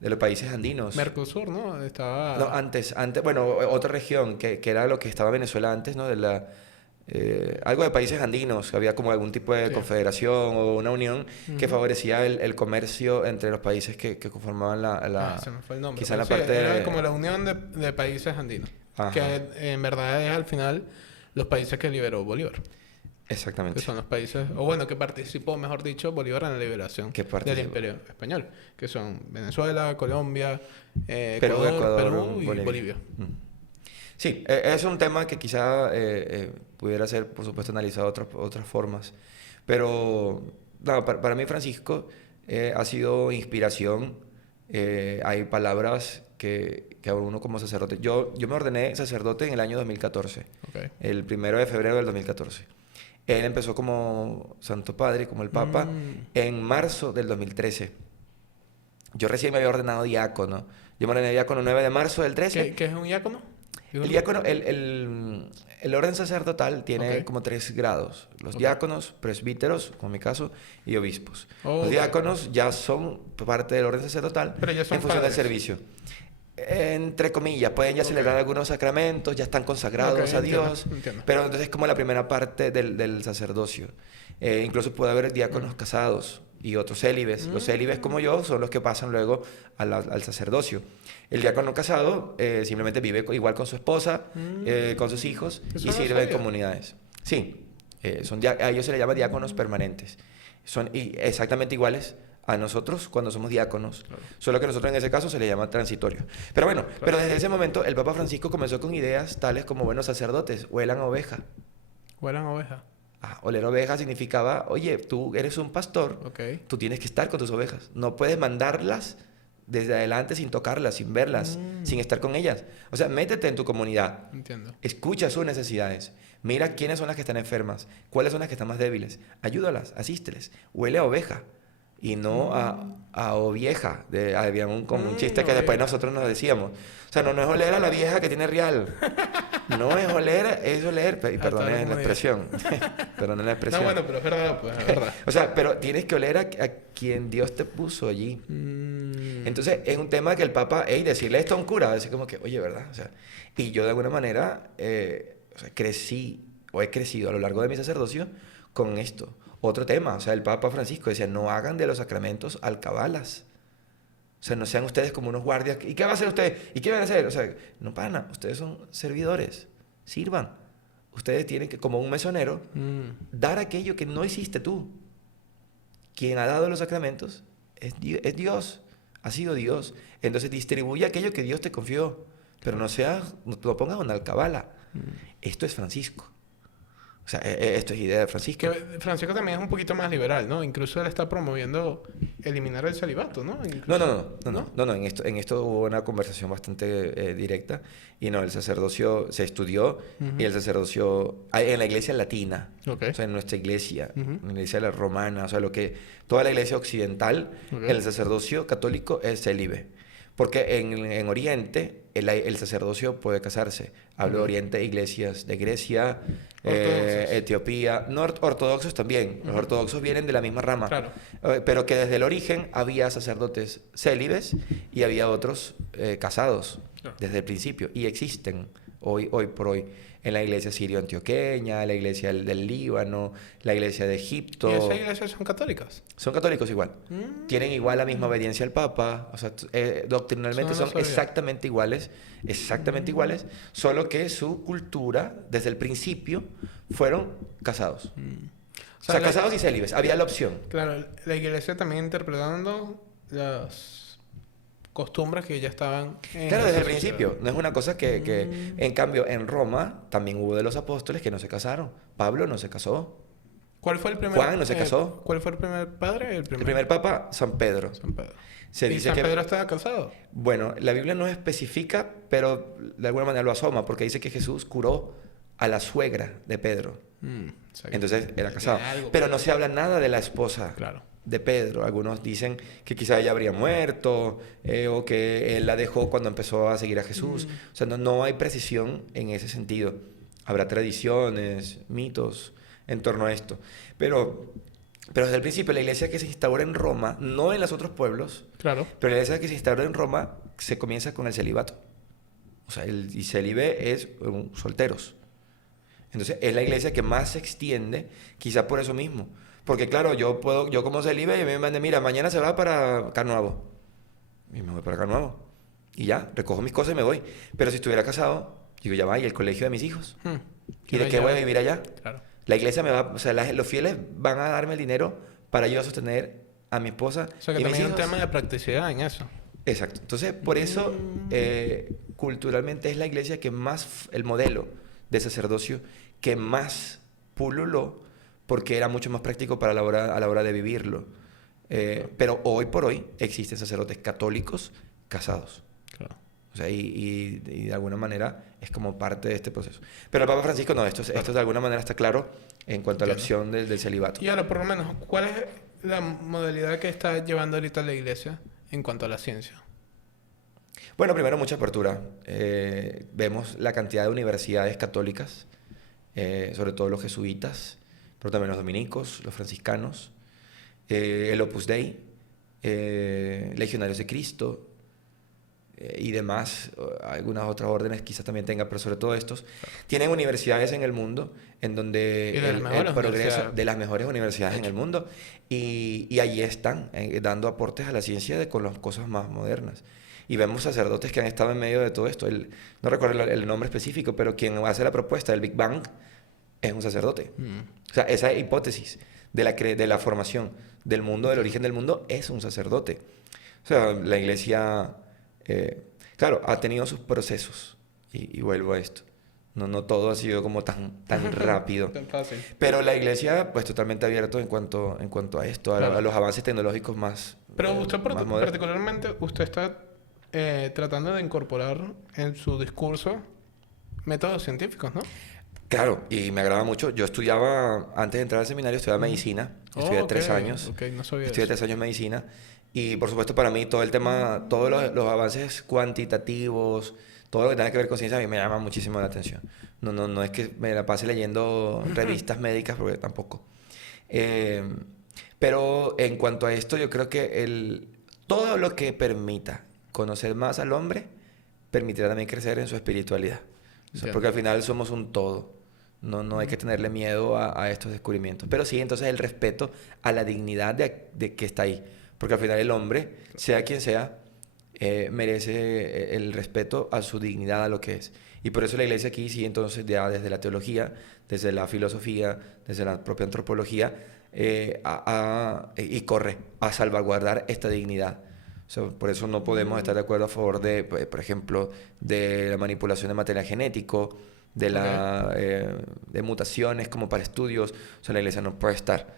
de los países andinos. Mercosur, ¿no? Estaba... No, antes, bueno, otra región, que era lo que estaba Venezuela antes, ¿no? Algo de países andinos, había como algún tipo de confederación o una unión que favorecía el comercio entre los países que conformaban se me fue el nombre. quizá la Sí, parte... era como la unión de países andinos. Ajá. Que en verdad es al final los países que liberó Bolívar. Exactamente. Que son los países, o bueno, que participó, mejor dicho, Bolívar en la liberación del Imperio Español. Que son Venezuela, Colombia, Ecuador, Perú y Bolivia. Sí, es un tema que quizá pudiera ser, por supuesto, analizado de otras formas. Pero no, para mí Francisco ha sido inspiración. Hay palabras que a uno como sacerdote... Yo me ordené sacerdote en el año 2014. Okay. El 1 de febrero del 2014. Él empezó como Santo Padre, como el Papa, en marzo del 2013. Yo recién me había ordenado diácono. Yo me ordené diácono el 9 de marzo del 13. ¿Qué es un diácono? El diácono, el orden sacerdotal tiene como 3 grados. Los diáconos, presbíteros, como en mi caso, y obispos. Los diáconos ya son parte del orden sacerdotal pero ya son en función del servicio. Entre comillas, pueden ya celebrar algunos sacramentos, ya están consagrados a Dios. Entiendo. Pero entonces es como la primera parte del sacerdocio. Incluso puede haber diáconos casados y otros célibes. Los célibes como yo son los que pasan luego al sacerdocio. El diácono casado simplemente vive igual con su esposa, con sus hijos y sirve en comunidades. Sí, a ellos se les llama diáconos permanentes. Son exactamente iguales a nosotros cuando somos diáconos, solo que nosotros en ese caso se le llama transitorio. Pero bueno, pero desde ese momento el Papa Francisco comenzó con ideas tales como, bueno, sacerdotes, huelan oveja. ¿Huelan oveja? Oler oveja significaba, oye, tú eres un pastor, tú tienes que estar con tus ovejas, no puedes mandarlas desde adelante sin tocarlas, sin verlas, sin estar con ellas. O sea, métete en tu comunidad. Entiendo. Escucha sus necesidades. Mira quiénes son las que están enfermas, cuáles son las que están más débiles. Ayúdalas, asísteles. Huele a oveja y no a ovieja. Había como un chiste que después nosotros nos decíamos. O sea, no es oler a la vieja que tiene real. No es oler, es oler. Y perdonen la expresión. Perdonen la expresión. No, bueno, pero es verdad, pues es verdad. O sea, pero tienes que oler a quien Dios te puso allí. Entonces, es un tema que el Papa, decirle esto a un cura, decir como que, oye, ¿verdad? O sea, y yo de alguna manera he crecido a lo largo de mi sacerdocio con esto. Otro tema, o sea, el Papa Francisco decía, no hagan de los sacramentos alcabalas. O sea, no sean ustedes como unos guardias. ¿Y qué va a hacer usted? ¿Y qué van a hacer? O sea, no pana, ustedes son servidores. Sirvan. Ustedes tienen que, como un mesonero, dar aquello que no hiciste tú. Quien ha dado los sacramentos es Dios. Ha sido Dios. Entonces distribuye aquello que Dios te confió. Pero no lo pongas en alcabala. Esto es Francisco. O sea, esto es idea de Francisco. Que Francisco también es un poquito más liberal, ¿no? Incluso él está promoviendo eliminar el celibato, ¿no? No, Incluso, no, no, no, no, no, no, en esto hubo una conversación bastante directa y no, el sacerdocio se estudió y el sacerdocio, en la iglesia latina, Ok. o sea, en nuestra iglesia, Ujú. en la iglesia romana, o sea, toda la iglesia occidental, Ok. el sacerdocio católico es célibe, porque en Oriente el sacerdocio puede casarse. Hablo de Ok. Oriente, iglesias de Grecia, Ortodoxos. Etiopía, no ortodoxos también, los Ujú. ortodoxos vienen de la misma rama. Claro. Pero que desde el origen había sacerdotes célibes y había otros casados Claro. desde el principio y existen hoy por hoy en la iglesia sirio-antioqueña, la iglesia del Líbano, la iglesia de ¿Y esas Egipto. iglesias son católicas? Son católicos igual. Tienen igual la misma Mm. obediencia al Papa, o sea, Eso doctrinalmente no lo son sabía. exactamente iguales, solo que su cultura desde el principio fueron casados. O O sea, sea, casados y célibes, había la opción. claro, la iglesia también interpretando las costumbres que ya estaban en Claro, esa desde el sociedad. principio. No es una cosa en cambio, en Roma también hubo de los apóstoles que no se casaron. Pablo no se casó. ¿Cuál fue el primer Juan no se casó. ¿Cuál fue el primer padre? El primer papa, San Pedro. San Pedro. Se ¿Y dice San que, Pedro estaba casado? bueno, la Biblia no especifica, pero de alguna manera lo asoma, porque dice que Jesús curó a la suegra de Pedro. O sea, Entonces era que casado. tiene algo Pero que no ver. se habla nada de la esposa Claro. de Pedro. Algunos dicen que quizá ella habría muerto o que él la dejó cuando empezó a seguir a Jesús. O sea, no hay precisión en ese sentido. Habrá tradiciones, mitos en torno a esto. Pero desde el principio la iglesia que se instaura en Roma, no en los otros pueblos, Claro. pero la iglesia que se instaura en Roma se comienza con el celibato. O sea, y célibe es solteros. Entonces es la iglesia que más se extiende, quizá por eso mismo. Porque claro, yo como célibe, y me mandé, mira, mañana se va para Carnuevo. Y me voy para Carnuevo. Y ya, recojo mis cosas y me voy. Pero si estuviera casado, digo, ya va, ¿y el colegio de mis hijos? ¿Y de qué voy a vivir allá? Claro. La iglesia me va, o sea, los fieles van a darme el dinero para yo sostener a mi esposa O sea, que y mis también hay un hijos. tema de practicidad en eso. Exacto. Entonces, por eso, culturalmente es la iglesia que más, el modelo de sacerdocio que más pululó, porque era mucho más práctico para a la hora de vivirlo. Pero hoy por hoy existen sacerdotes católicos casados. Claro. O sea, y de alguna manera es como parte de este proceso. Pero el Papa Francisco no, esto de alguna manera está claro en cuanto a la Entiendo. opción del celibato. Y ahora, por lo menos, ¿cuál es la modalidad que está llevando ahorita la iglesia en cuanto a la ciencia? Bueno, primero mucha apertura. Vemos la cantidad de universidades católicas, sobre todo los jesuitas, pero también los dominicos, los franciscanos, el Opus Dei, Legionarios de Cristo y demás, algunas otras órdenes quizás también tengan, pero sobre todo estos, tienen universidades en el mundo en donde Y de las el mejores progreso universidades. de las mejores universidades en el mundo y allí están dando aportes a la ciencia con las cosas más modernas. Y vemos sacerdotes que han estado en medio de todo esto. No recuerdo el nombre específico, pero quien hace la propuesta del Big Bang es un sacerdote. O sea, esa hipótesis de la formación del mundo, del origen del mundo, es un sacerdote. O sea, la iglesia, claro, ha tenido sus procesos. Y vuelvo a esto. No todo ha sido como tan rápido. Tan fácil. Pero la iglesia, pues totalmente abierto en cuanto a esto, Claro. a los avances tecnológicos más Pero usted más modernos. particularmente, usted está tratando de incorporar en su discurso métodos científicos, ¿no? Claro, y me agrada mucho. Yo estudiaba, antes de entrar al seminario, estudiaba medicina. Estudié 3 años. Ok, no sabía Estudié eso. 3 años medicina. Y por supuesto, para mí, todo el tema, todos los avances cuantitativos, todo lo que tenga que ver con ciencia, a mí me llama muchísimo la atención. No es que me la pase leyendo revistas médicas, porque tampoco. Pero en cuanto a esto, yo creo que todo lo que permita conocer más al hombre, permitirá también crecer en su espiritualidad. O sea, Entiendo. porque al final somos un todo. No hay que tenerle miedo a estos descubrimientos. Pero sí, entonces el respeto a la dignidad de que está ahí. Porque al final el hombre, sea quien sea, merece el respeto a su dignidad, a lo que es. Y por eso la iglesia aquí sí, entonces, ya desde la teología, desde la filosofía, desde la propia antropología, y corre a salvaguardar esta dignidad. O sea, por eso no podemos estar de acuerdo a favor de, por ejemplo, de la manipulación de material genético, de mutaciones como para estudios. O sea, la iglesia no puede estar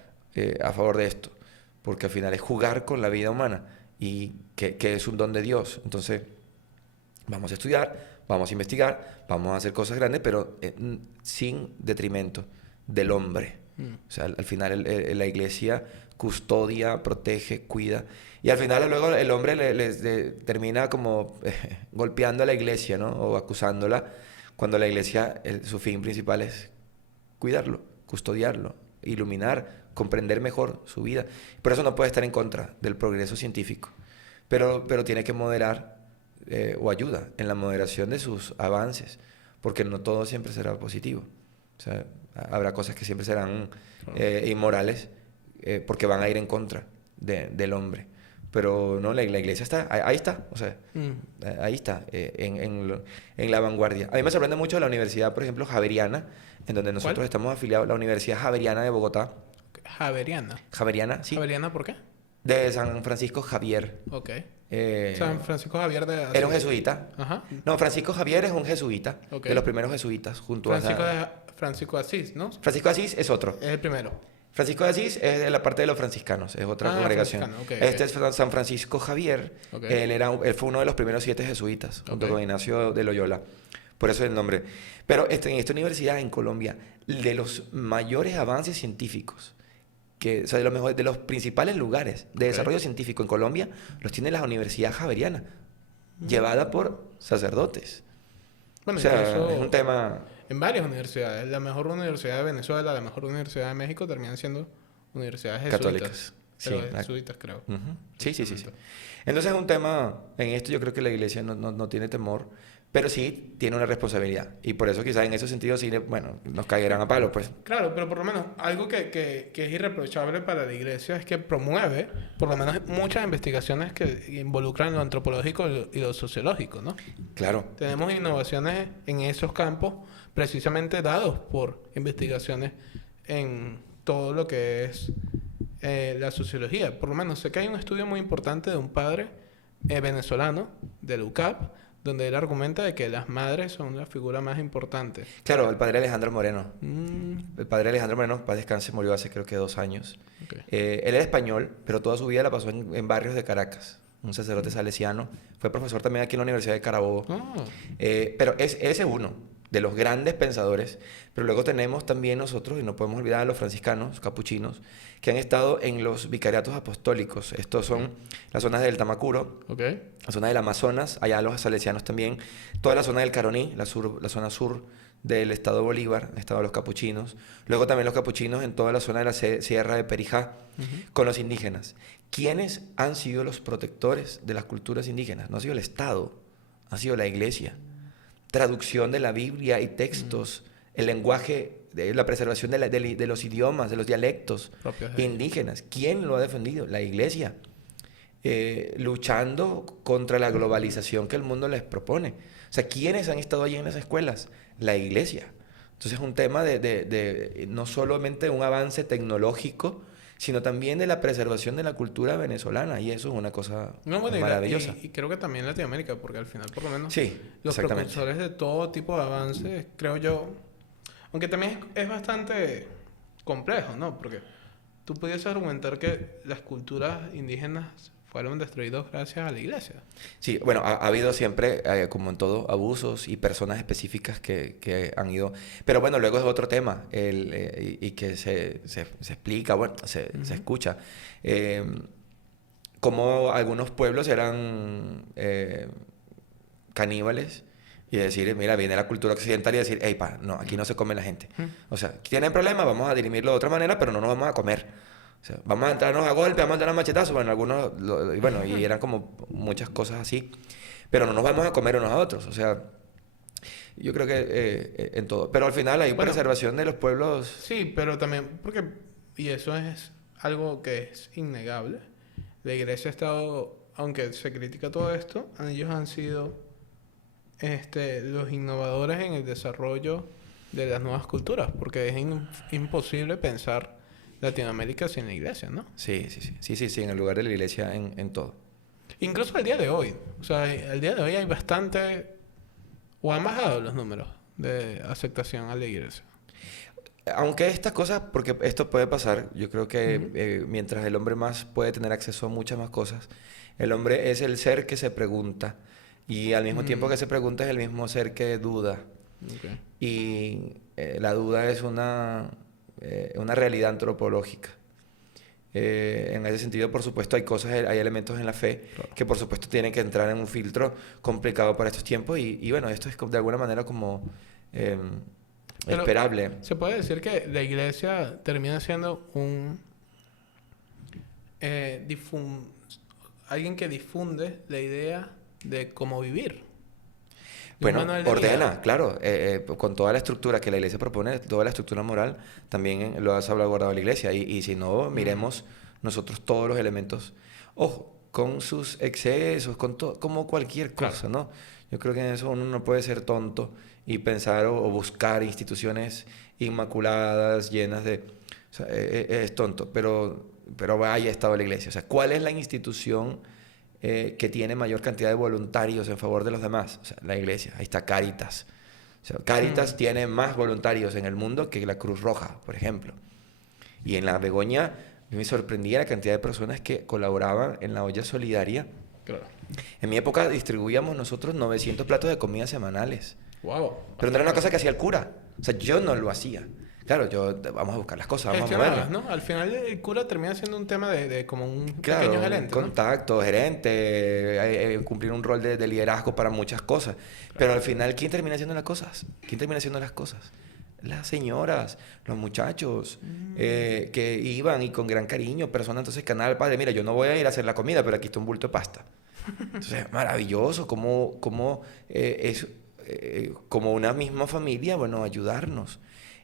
a favor de esto, porque al final es jugar con la vida humana y que es un don de Dios. Entonces, vamos a estudiar, vamos a investigar, vamos a hacer cosas grandes, pero sin detrimento del hombre. O sea, al final la iglesia custodia, protege, cuida. Y al final luego el hombre termina como golpeando a la iglesia, ¿no? O acusándola, cuando la iglesia, su fin principal es cuidarlo, custodiarlo, iluminar, comprender mejor su vida. Por eso no puede estar en contra del progreso científico, pero tiene que moderar o ayuda en la moderación de sus avances, porque no todo siempre será positivo. O sea, habrá cosas que siempre serán inmorales porque van a ir en contra del hombre. Pero no, la iglesia está, ahí está, o sea, ahí está, en la vanguardia. A mí me sorprende mucho la universidad, por ejemplo, Javeriana, en donde nosotros estamos afiliados, la Universidad Javeriana de Bogotá. Javeriana. Javeriana, sí. ¿Javeriana por qué? De San Francisco Javier. Ok. San Francisco Javier de... Era un jesuita. Ajá. No, Francisco Javier es un jesuita, Ok. de los primeros jesuitas, junto Francisco de Asís, ¿no? Francisco de Asís es otro. Es el primero. Francisco de Asís es de la parte de los franciscanos, es otra congregación. Okay, este es San Francisco Javier. Okay. Él fue uno de los primeros 7 jesuitas, junto con Ignacio de Loyola. Por eso el nombre. Pero en esta universidad en Colombia, de los mayores avances científicos, o sea, de los principales lugares de desarrollo científico en Colombia, los tiene la Universidad Javeriana, llevada por sacerdotes. Bueno, o sea, es un tema... En varias universidades. La mejor universidad de Venezuela, la mejor universidad de México terminan siendo universidades jesuitas. Católicas. Pero jesuitas, creo. Sí. Entonces es un tema, en esto yo creo que la iglesia no tiene temor, pero sí tiene una responsabilidad. Y por eso quizás en ese sentido sí, bueno, nos caerán a palo, pues. Claro, pero por lo menos algo que es irreprochable para la iglesia es que promueve, por lo menos, muchas investigaciones que involucran lo antropológico y lo sociológico, ¿no? Claro. Tenemos innovaciones en esos campos precisamente dados por investigaciones en todo lo que es la sociología. Por lo menos sé que hay un estudio muy importante de un padre venezolano del UCAP, donde él argumenta de que las madres son la figura más importante. Claro, el padre Alejandro Moreno. El padre Alejandro Moreno, paz descanse, murió hace creo que 2 años. Okay. Él era español, pero toda su vida la pasó en barrios de Caracas. Un sacerdote salesiano. Fue profesor también aquí en la Universidad de Carabobo. Pero ese es uno de los grandes pensadores. Pero luego tenemos también nosotros, y no podemos olvidar a los franciscanos, capuchinos, que han estado en los vicariatos apostólicos. Estos son las zonas del Tamacuro, la zona del Amazonas, allá los salesianos también, toda la zona del Caroní, la zona sur del estado Bolívar, el estado de los capuchinos. Luego también los capuchinos en toda la zona de la sierra de Perijá, con los indígenas. ¿Quiénes han sido los protectores de las culturas indígenas? No ha sido el Estado, ha sido la Iglesia. Traducción de la Biblia y textos, el lenguaje, la preservación de los idiomas, de los dialectos indígenas. ¿Quién lo ha defendido? La Iglesia. Luchando contra la globalización que el mundo les propone. O sea, ¿quiénes han estado allí en las escuelas? La Iglesia. Entonces es un tema de no solamente un avance tecnológico, sino también de la preservación de la cultura venezolana, y eso es una cosa maravillosa. Y creo que también Latinoamérica, porque al final, por lo menos, sí, los precursores de todo tipo de avances, creo yo, aunque también es bastante complejo, ¿no? Porque tú pudieses argumentar que las culturas indígenas fueron destruidas gracias a la iglesia. Sí, bueno, ha habido siempre, como en todo, abusos y personas específicas que han ido... Pero bueno, luego es otro tema, y que se explica, bueno, se escucha. Cómo algunos pueblos eran caníbales, y decir, mira, viene la cultura occidental y decir, hey, no, aquí no se come la gente. O sea, tienen problemas, vamos a dirimirlo de otra manera, pero no nos vamos a comer. O sea, vamos a entrarnos a golpe, vamos a entrar a machetazos. Bueno, algunos, y eran como muchas cosas así. Pero no nos vamos a comer unos a otros. O sea, yo creo que en todo. Pero al final hay preservación de los pueblos. Sí, pero también, porque, y eso es algo que es innegable. La iglesia ha estado, aunque se critica todo esto, ellos han sido los innovadores en el desarrollo de las nuevas culturas. Porque es imposible pensar Latinoamérica sin la iglesia, ¿no? Sí, en el lugar de la iglesia en todo. Incluso al día de hoy. O sea, al día de hoy hay bastante... O han bajado los números de aceptación a la iglesia. Aunque estas cosas, porque esto puede pasar, yo creo que mientras el hombre más puede tener acceso a muchas más cosas, el hombre es el ser que se pregunta y al mismo tiempo que se pregunta es el mismo ser que duda. Okay. Y la duda es una realidad antropológica. En ese sentido, por supuesto, hay elementos en la fe que por supuesto tienen que entrar en un filtro complicado para estos tiempos y bueno, esto es de alguna manera como esperable. Se puede decir que la iglesia termina siendo un alguien que difunde la idea de cómo vivir. Bueno, ordena, claro, con toda la estructura que la iglesia propone, toda la estructura moral, también lo ha salvaguardado la iglesia. Y si no, miremos nosotros todos los elementos, ojo, con sus excesos, como cualquier cosa, ¿no? Yo creo que en eso uno no puede ser tonto y pensar o buscar instituciones inmaculadas, llenas de... O sea, es tonto, pero ahí ha estado la iglesia. O sea, ¿cuál es la institución que tiene mayor cantidad de voluntarios en favor de los demás? O sea, la iglesia. Ahí está Cáritas. O sea, Cáritas tiene más voluntarios en el mundo que la Cruz Roja, por ejemplo. Y en la Begoña me sorprendía la cantidad de personas que colaboraban en la olla solidaria. Claro. En mi época distribuíamos nosotros 900 platos de comida semanales. Wow. Pero no era una cosa que hacía el cura. O sea, yo no lo hacía. Claro, vamos a buscar las cosas, vamos a moverlas, ¿no? Al final el cura termina siendo un tema de como un claro, pequeño gerente, contacto, gerente, cumplir un rol de liderazgo para muchas cosas. Claro. Pero al final, ¿quién termina haciendo las cosas? ¿Quién termina haciendo las cosas? Las señoras, los muchachos que iban y con gran cariño, personas entonces canal padre, mira, yo no voy a ir a hacer la comida, pero aquí está un bulto de pasta. Entonces, maravilloso, como es como una misma familia, bueno, ayudarnos.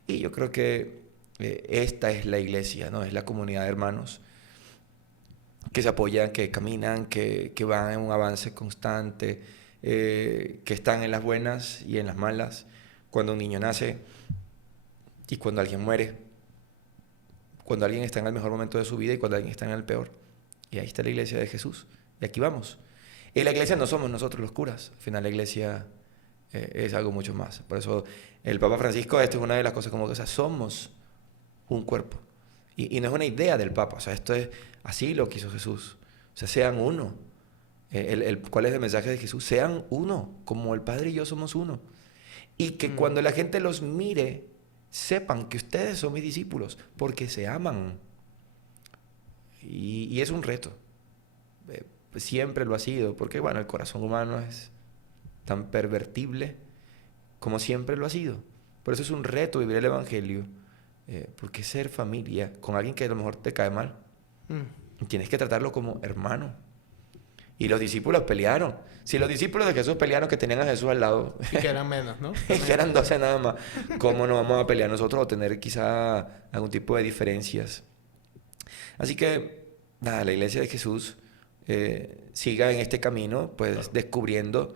Y yo creo que esta es la iglesia, ¿no? Es la comunidad de hermanos que se apoyan, que caminan, que van en un avance constante, que están en las buenas y en las malas, cuando un niño nace y cuando alguien muere, cuando alguien está en el mejor momento de su vida y cuando alguien está en el peor. Y ahí está la iglesia de Jesús. Y aquí vamos. Y la iglesia no somos nosotros los curas. Al final la iglesia es algo mucho más. Por eso el Papa Francisco, esto es una de las cosas como que, o sea, somos un cuerpo. Y no es una idea del Papa, o sea, esto es, así lo quiso Jesús. O sea, sean uno. ¿Cuál es el mensaje de Jesús? Sean uno, como el Padre y yo somos uno. Y que cuando la gente los mire, sepan que ustedes son mis discípulos, porque se aman. Y es un reto. Siempre lo ha sido, porque bueno, el corazón humano es tan pervertible como siempre lo ha sido. Por eso es un reto vivir el Evangelio, porque ser familia con alguien que a lo mejor te cae mal, tienes que tratarlo como hermano. Y los discípulos pelearon. Si los discípulos de Jesús pelearon, que tenían a Jesús al lado, y que eran menos, ¿no? que eran 12 nada más, ¿cómo no vamos a pelear nosotros o tener quizá algún tipo de diferencias? Así que nada, la iglesia de Jesús siga en este camino, pues claro,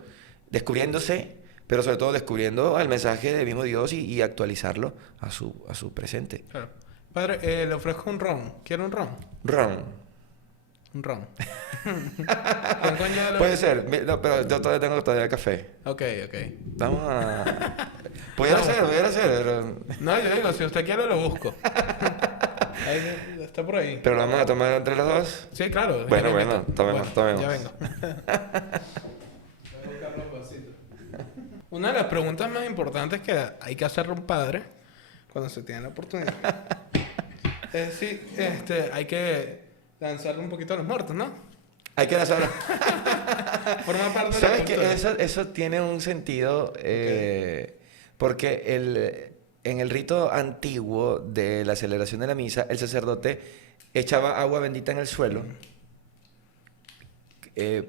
descubriéndose, pero sobre todo descubriendo el mensaje del mismo Dios y actualizarlo a su presente. Claro. Padre, le ofrezco un ron. ¿Quiere un ron? Ron. Un ron. Puede ser, no, pero yo todavía tengo café. Ok. Vamos a... Pudiera ser, pero... No, yo digo, si usted quiere lo busco. Ahí, está por ahí. ¿Pero lo vamos a tomar entre los dos? Sí, claro. Bueno, tomemos. Ya vengo. Una de las preguntas más importantes que hay que hacerle a un padre cuando se tiene la oportunidad es si hay que lanzarle un poquito a los muertos, ¿no? Hay que lanzarlo. Forma parte de ¿Sabes la que eso tiene un sentido? Porque en el rito antiguo de la celebración de la misa, el sacerdote echaba agua bendita en el suelo,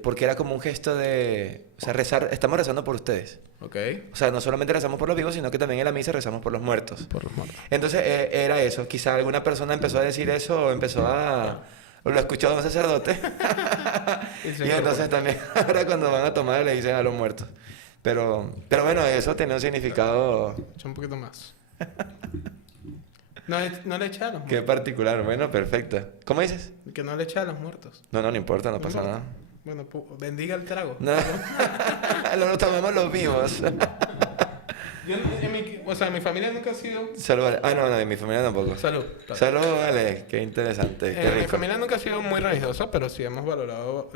porque era como un gesto de... O sea, rezar, estamos rezando por ustedes. Okay. O sea, no solamente rezamos por los vivos, sino que también en la misa rezamos por los muertos. Por los muertos. Entonces, era eso. Quizá alguna persona empezó a decir eso o empezó a... O lo escuchó de un sacerdote. Y entonces también, ahora cuando van a tomar, le dicen a los muertos. Pero bueno, eso tiene un significado... Echa un poquito más. No le eché a los muertos. Qué particular. Bueno, perfecto. ¿Cómo dices? Que no le eché a los muertos. No importa, no pasa nada. Bueno, bendiga el trago. No, lo tomamos los vivos. En mi familia nunca ha sido... Salud, vale. Ah, no, en mi familia tampoco. Salud. Salud, vale. Qué interesante. Qué Mi rico. familia nunca ha sido muy religiosa, pero sí hemos valorado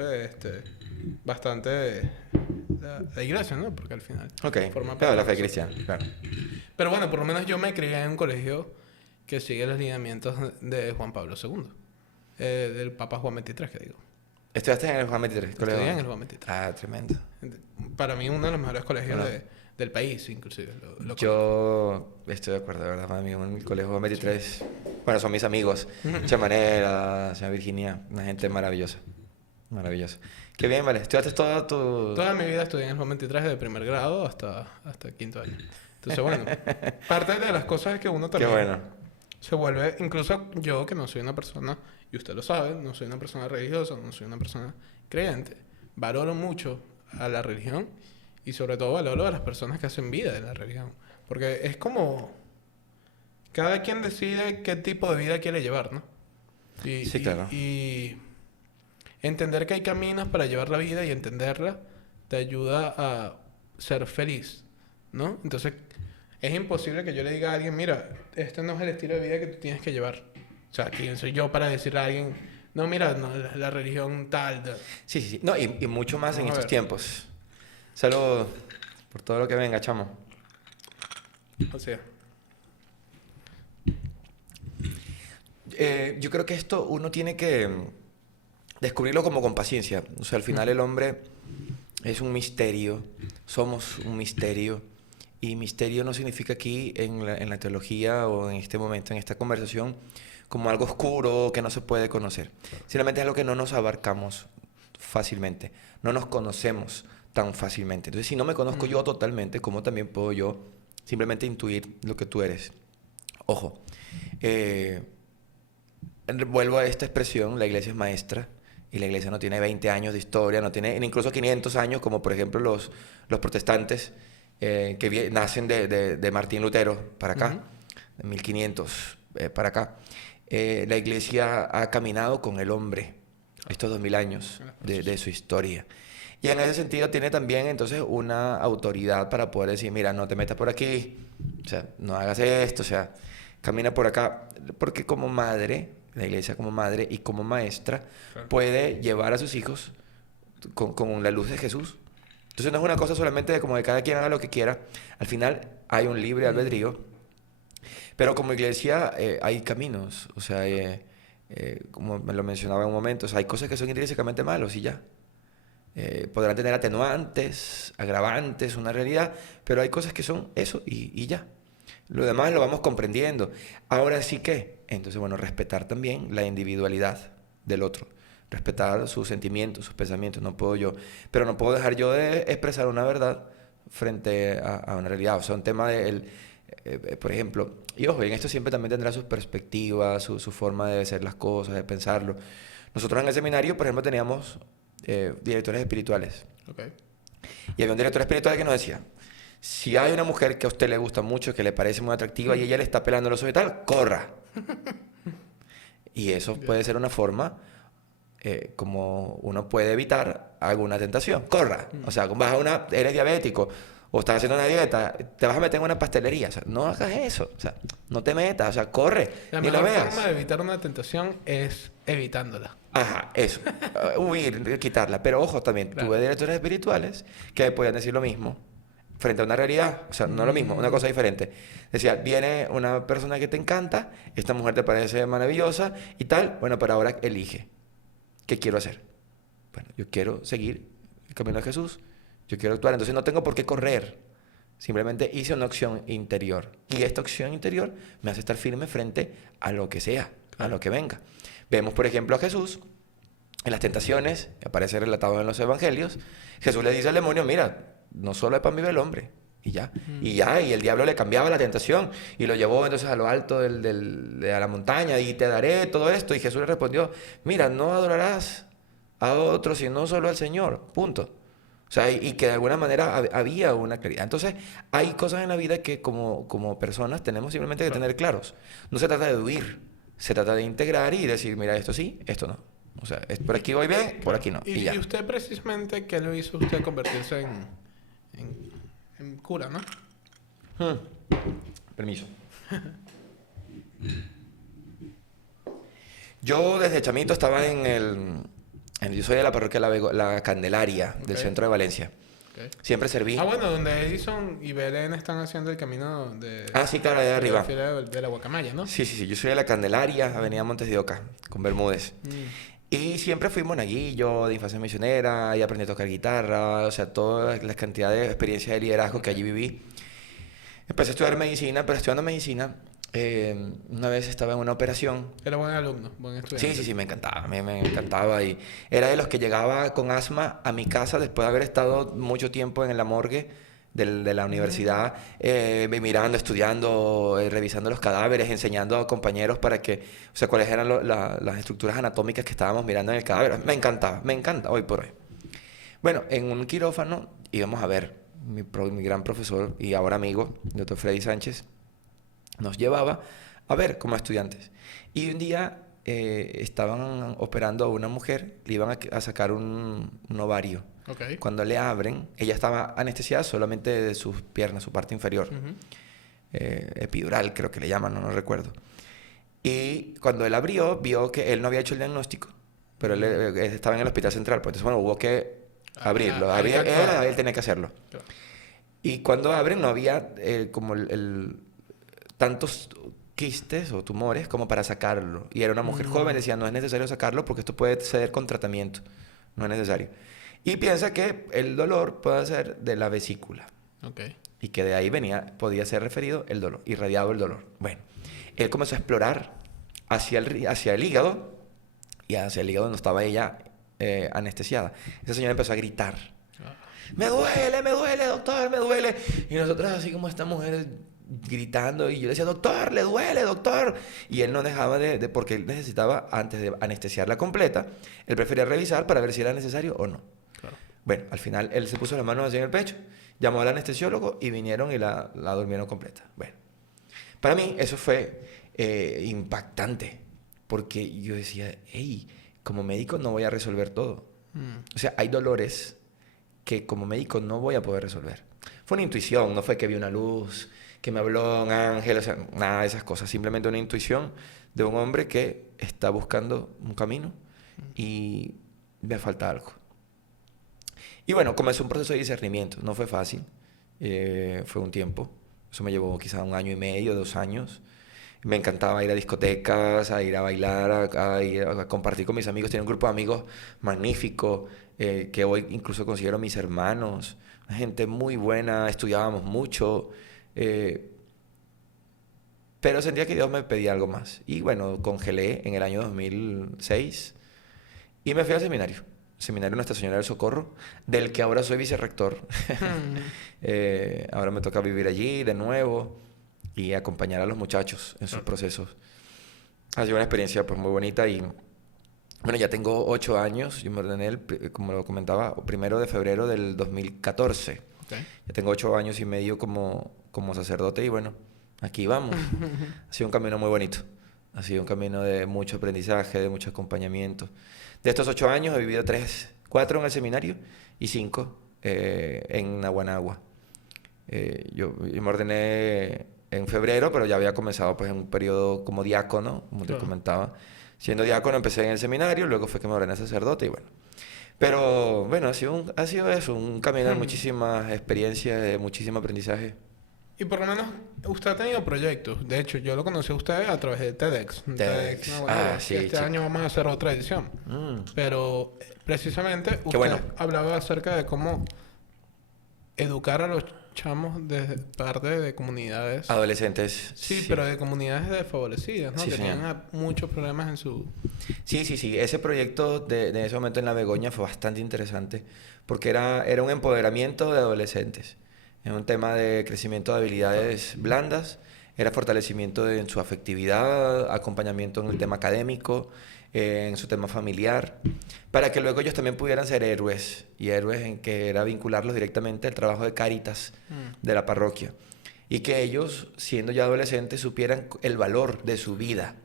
bastante la iglesia, ¿no? Porque al final Ok. forma parte Claro, la de fe nosotros. cristiana. Claro. Pero bueno, por lo menos yo me crié en un colegio que sigue los lineamientos de Juan Pablo II. Del Papa Juan XXIII, que digo. ¿Estudiaste en el Juan 23? Estudié en el Juan XXIII. Ah, tremendo. Para mí uno de los mejores colegios Bueno. del país, inclusive. Yo estoy de acuerdo, de verdad, para mí en el colegio Juan 23. Bueno, son mis amigos. Chamanera, señora Virginia, una gente maravillosa. Maravillosa. Qué bien, vale. ¿Estudiaste toda tu...? Toda mi vida estudié en el Juan XXIII desde primer grado hasta quinto año. Entonces, bueno, parte de las cosas es que uno Qué también bueno. se vuelve, incluso yo que no soy una persona, y usted lo sabe, no soy una persona religiosa, no soy una persona creyente, valoro mucho a la religión y sobre todo valoro a las personas que hacen vida de la religión. Porque es como cada quien decide qué tipo de vida quiere llevar, ¿no? Sí, claro. Y entender que hay caminos para llevar la vida y entenderla te ayuda a ser feliz, ¿no? Entonces, es imposible que yo le diga a alguien, mira, este no es el estilo de vida que tú tienes que llevar. O sea, ¿quién soy yo para decirle a alguien, no, mira, no, la religión tal? Sí, sí, sí. No, y mucho más en Vamos a estos ver. tiempos. Salud por todo lo que venga, chamo. O sea, Yo creo que esto uno tiene que descubrirlo como con paciencia. O sea, al final el hombre es un misterio, somos un misterio. Y misterio no significa aquí en la teología o en este momento, en esta conversación, como algo oscuro que no se puede conocer. Simplemente es algo que no nos abarcamos fácilmente, no nos conocemos tan fácilmente. Entonces, si no me conozco yo totalmente, ¿cómo también puedo yo simplemente intuir lo que tú eres? Ojo, vuelvo a esta expresión, la iglesia es maestra. Y la iglesia no tiene 20 años de historia, no tiene incluso 500 años, como por ejemplo los protestantes que nacen de Martín Lutero para acá, de 1500 para acá. La iglesia ha caminado con el hombre estos 2000 años de su historia. Y en ese sentido tiene también entonces una autoridad para poder decir, mira, no te metas por aquí, o sea, no hagas esto, o sea, camina por acá. Porque como madre, la iglesia como madre y como maestra, puede llevar a sus hijos con la luz de Jesús. Entonces no es una cosa solamente de como que cada quien haga lo que quiera. Al final hay un libre albedrío. Pero como iglesia hay caminos. O sea, como me lo mencionaba en un momento, o sea, hay cosas que son intrínsecamente malos y ya. Podrán tener atenuantes, agravantes, una realidad, pero hay cosas que son eso y ya. Lo demás lo vamos comprendiendo. Ahora sí que, entonces, bueno, respetar también la individualidad del otro. Respetar sus sentimientos, sus pensamientos. No puedo yo, pero no puedo dejar yo de expresar una verdad frente a una realidad. O sea, un tema de, por ejemplo, y ojo, en esto siempre también tendrá sus perspectivas, su forma de hacer las cosas, de pensarlo. Nosotros en el seminario, por ejemplo, teníamos directores espirituales. okay. Y había un director espiritual que nos decía, si hay una mujer que a usted le gusta mucho, que le parece muy atractiva y ella le está pelando los ojos y tal, corra. Y eso puede ser una forma como uno puede evitar alguna tentación. Corra. O sea, eres diabético o estás haciendo una dieta, te vas a meter en una pastelería. O sea, no hagas eso. O sea, no te metas. O sea, corre. La Ni lo mejor veas. forma de evitar una tentación es evitándola. Ajá, eso. Huir, quitarla. Pero ojo también, Claro. tuve directores espirituales que podían decir lo mismo frente a una realidad, o sea, no lo mismo, una cosa diferente. Decía, viene una persona que te encanta, esta mujer te parece maravillosa y tal, bueno, pero ahora elige. ¿Qué quiero hacer? Bueno, yo quiero seguir el camino de Jesús, yo quiero actuar, entonces no tengo por qué correr. Simplemente hice una opción interior. Y esta opción interior me hace estar firme frente a lo que sea, a lo que venga. Vemos, por ejemplo, a Jesús en las tentaciones, aparece relatado en los evangelios. Jesús le dice al demonio, mira, no solo de pan vive el hombre. Y ya. Y el diablo le cambiaba la tentación y lo llevó entonces a lo alto de la montaña y te daré todo esto. Y Jesús le respondió, mira, no adorarás a otro sino solo al Señor. Punto. O sea, y que de alguna manera había una claridad. Entonces, hay cosas en la vida que como personas tenemos simplemente que tener claros. No se trata de huir, se trata de integrar y decir, mira, esto sí, esto no. O sea, por aquí voy bien, por aquí no. Y ya. Y usted precisamente, ¿qué lo hizo usted convertirse en cura, no? Permiso. Yo desde chamito estaba yo soy de la parroquia La Candelaria, del centro de Valencia. Okay. Siempre serví. Ah, bueno, donde Edison y Belén están haciendo el camino de... Ah, sí, claro, allá arriba. De la Guacamaya, ¿no? Sí, sí, sí. Yo soy de La Candelaria, Avenida Montes de Oca, con Bermúdez. Y siempre fui monaguillo, de infancia misionera, y aprendí a tocar guitarra, o sea, toda la cantidad de experiencia de liderazgo que allí viví. Empecé a estudiar medicina, pero estudiando medicina, una vez estaba en una operación. Era buen alumno, buen estudiante. Sí, sí, sí, me encantaba, me encantaba. Y era de los que llegaba con asma a mi casa después de haber estado mucho tiempo en la morgue de la universidad, mirando, estudiando, revisando los cadáveres, enseñando a compañeros para que, o sea, cuáles eran las estructuras anatómicas que estábamos mirando en el cadáver. Me encanta hoy por hoy. Bueno, en un quirófano íbamos a ver, mi gran profesor y ahora amigo, el doctor Freddy Sánchez, nos llevaba a ver como estudiantes. Y un día estaban operando a una mujer, le iban a sacar un ovario. Okay. Cuando le abren, ella estaba anestesiada solamente de sus piernas, su parte inferior. Epidural, creo que le llaman, no recuerdo. Y cuando él abrió, vio que él no había hecho el diagnóstico, pero él estaba en el hospital central. Pues entonces, bueno, hubo que abrirlo. Él tenía que hacerlo. Claro. Y cuando abren, no había como tantos quistes o tumores como para sacarlo. Y era una mujer joven, decía, no es necesario sacarlo porque esto puede ceder con tratamiento. No es necesario. Y piensa que el dolor puede ser de la vesícula. Okay. Y que de ahí podía ser referido el dolor, irradiado el dolor. Bueno, él comenzó a explorar hacia el hígado, y hacia el hígado donde estaba ella anestesiada. Esa señora empezó a gritar. Me duele, doctor, me duele. Y nosotros así como esta mujer gritando, y yo le decía, doctor, le duele, doctor. Y él no dejaba porque él necesitaba, antes de anestesiarla completa, él prefería revisar para ver si era necesario o no. Claro. Bueno, al final él se puso las manos así en el pecho, llamó al anestesiólogo y vinieron y la durmieron completa. Bueno, para mí eso fue impactante, porque yo decía, hey, como médico no voy a resolver todo. O sea, hay dolores que como médico no voy a poder resolver. Fue una intuición, no fue que vi una luz, que me habló un ángel, o sea, nada de esas cosas. Simplemente una intuición de un hombre que está buscando un camino y me falta algo. Y bueno, comenzó un proceso de discernimiento. No fue fácil, fue un tiempo. Eso me llevó quizá 1 año y medio, 2 años. Me encantaba ir a discotecas, a ir a bailar, a ir a compartir con mis amigos. Tenía un grupo de amigos magnífico, que hoy incluso considero mis hermanos. Una gente muy buena, estudiábamos mucho. Pero sentía que Dios me pedía algo más. Y bueno, congelé en el año 2006 y me fui al seminario Nuestra Señora del Socorro, del que ahora soy vicerrector. Ahora me toca vivir allí de nuevo y acompañar a los muchachos en sus procesos. Ha sido una experiencia pues muy bonita y bueno, ya tengo 8 años. Yo me ordené, como lo comentaba, 1 de febrero del 2014. Okay. Ya tengo 8 años y medio como sacerdote y bueno, aquí vamos. Ha sido un camino muy bonito. Ha sido un camino de mucho aprendizaje, de mucho acompañamiento. De estos 8 años he vivido 4 en el seminario y 5 en Naguanagua. Yo me ordené en febrero, pero ya había comenzado pues en un periodo como diácono, como te comentaba. Siendo diácono empecé en el seminario, luego fue que me ordené sacerdote y bueno. Pero bueno, ha sido eso, un camino de muchísimas experiencias, de muchísimo aprendizaje. Y por lo menos usted ha tenido proyectos. De hecho, yo lo conocí a usted a través de TEDx. Sí, este año vamos a hacer otra edición. Pero precisamente usted hablaba acerca de cómo educar a los chamos desde parte de comunidades... Adolescentes. Sí, pero de comunidades desfavorecidas, ¿no? Sí, que tenían muchos problemas en su... Sí. Ese proyecto de ese momento en La Begoña fue bastante interesante porque era un empoderamiento de adolescentes. Era un tema de crecimiento de habilidades blandas, era fortalecimiento en su afectividad, acompañamiento en el tema académico, en su tema familiar, para que luego ellos también pudieran ser héroes, y héroes en que era vincularlos directamente al trabajo de Cáritas de la parroquia, y que ellos, siendo ya adolescentes, supieran el valor de su vida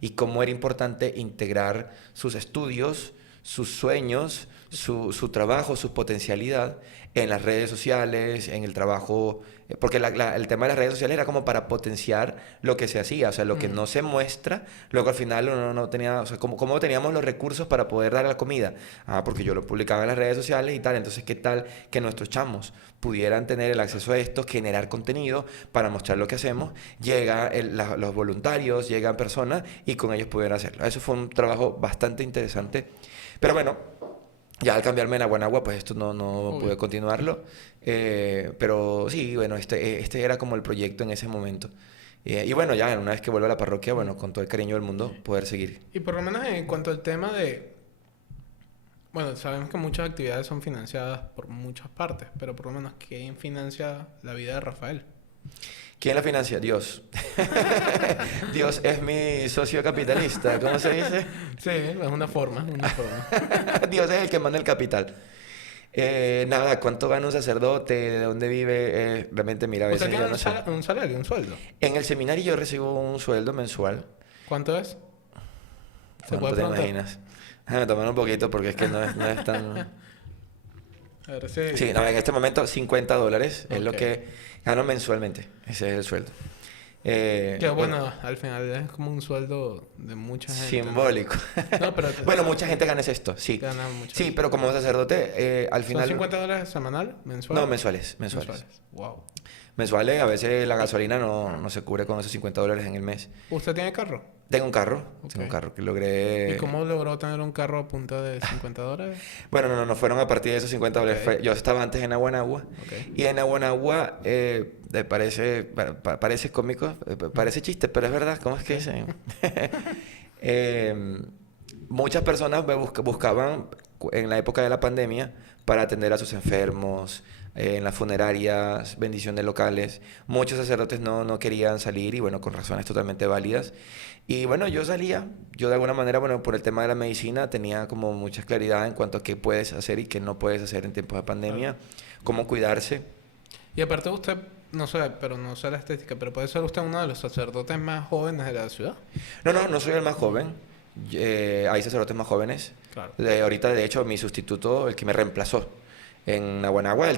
y cómo era importante integrar sus estudios, sus sueños, su trabajo, su potencialidad en las redes sociales, en el trabajo, porque el tema de las redes sociales era como para potenciar lo que se hacía, o sea, lo que no se muestra, luego al final uno no tenía, o sea, ¿cómo teníamos los recursos para poder dar la comida? Porque yo lo publicaba en las redes sociales y tal, entonces, ¿qué tal que nuestros chamos pudieran tener el acceso a esto, generar contenido para mostrar lo que hacemos? Los voluntarios, llegan personas y con ellos pudieran hacerlo. Eso fue un trabajo bastante interesante, pero bueno, ya al cambiarme en Aguanagua, pues esto no pude continuarlo. Pero sí, bueno, este era como el proyecto en ese momento. Y bueno, ya una vez que vuelvo a la parroquia, bueno, con todo el cariño del mundo, poder seguir. Y por lo menos en cuanto al tema de... Bueno, sabemos que muchas actividades son financiadas por muchas partes, pero por lo menos, ¿quién financia la vida de Rafael? ¿Quién la financia? Dios. Dios es mi socio capitalista, ¿cómo se dice? Sí, es una forma. Dios es el que manda el capital. Nada, ¿cuánto gana un sacerdote? ¿De dónde vive? Realmente, mira, a veces ¿Usted yo tiene no sé. un salario, un sueldo? En el seminario yo recibo un sueldo mensual. ¿Cuánto es? ¿Se ¿Cuánto puede te preguntar? imaginas? Déjame tomar un poquito porque es que no es tan... A ver, sí. Sí, no, en este momento $50 es lo Ok. que gano mensualmente. Ese es el sueldo. Que bueno, al final es como un sueldo de mucha gente, ¿no? Simbólico. No, pero Bueno, mucha gente gana esto, sí. gana mucho. Sí, pero como sacerdote, al final... ¿Son $50 semanal? ¿Mensual? No, mensuales. Wow. Mensuales, a veces la gasolina no se cubre con esos $50 en el mes. ¿Usted tiene carro? Tengo un carro Ok. que logré... ¿Y cómo logró tener un carro a punta de $50? Bueno, no fueron a partir de esos $50. Ok. Yo estaba antes en Aguanagua. Ok. Y en Aguanagua parece cómico, parece chiste, pero es verdad. ¿Cómo es que dicen? Muchas personas me buscaban en la época de la pandemia para atender a sus enfermos, en las funerarias, bendiciones locales. Muchos sacerdotes no querían salir y bueno, con razones totalmente válidas. Y bueno, yo salía, yo de alguna manera, bueno, por el tema de la medicina tenía como mucha claridad en cuanto a qué puedes hacer y qué no puedes hacer en tiempos de pandemia, cómo cuidarse. Y aparte usted, no sé, pero no sé la estética, pero puede ser usted uno de los sacerdotes más jóvenes de la ciudad. No soy el más joven. Hay sacerdotes más jóvenes. Claro. Ahorita, de hecho, mi sustituto, el que me reemplazó en Aguanagua,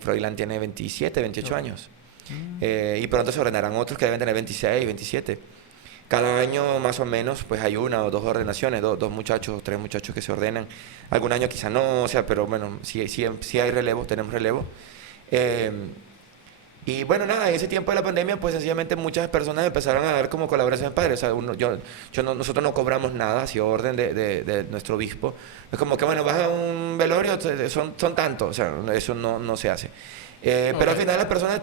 Froilán tiene 27, 28 años. Y pronto se ordenarán otros que deben tener 26, 27. Cada año, más o menos, pues hay una o dos ordenaciones, dos muchachos, tres muchachos que se ordenan. Algún año quizá no, o sea, pero bueno, sí hay relevo, tenemos relevo. Y bueno, nada, en ese tiempo de la pandemia, pues sencillamente muchas personas empezaron a dar como colaboración padre. O sea, nosotros no cobramos nada, ha sido orden de nuestro obispo. Es como que, bueno, vas a un velorio, son tantos, o sea, eso no se hace. Pero al final las personas,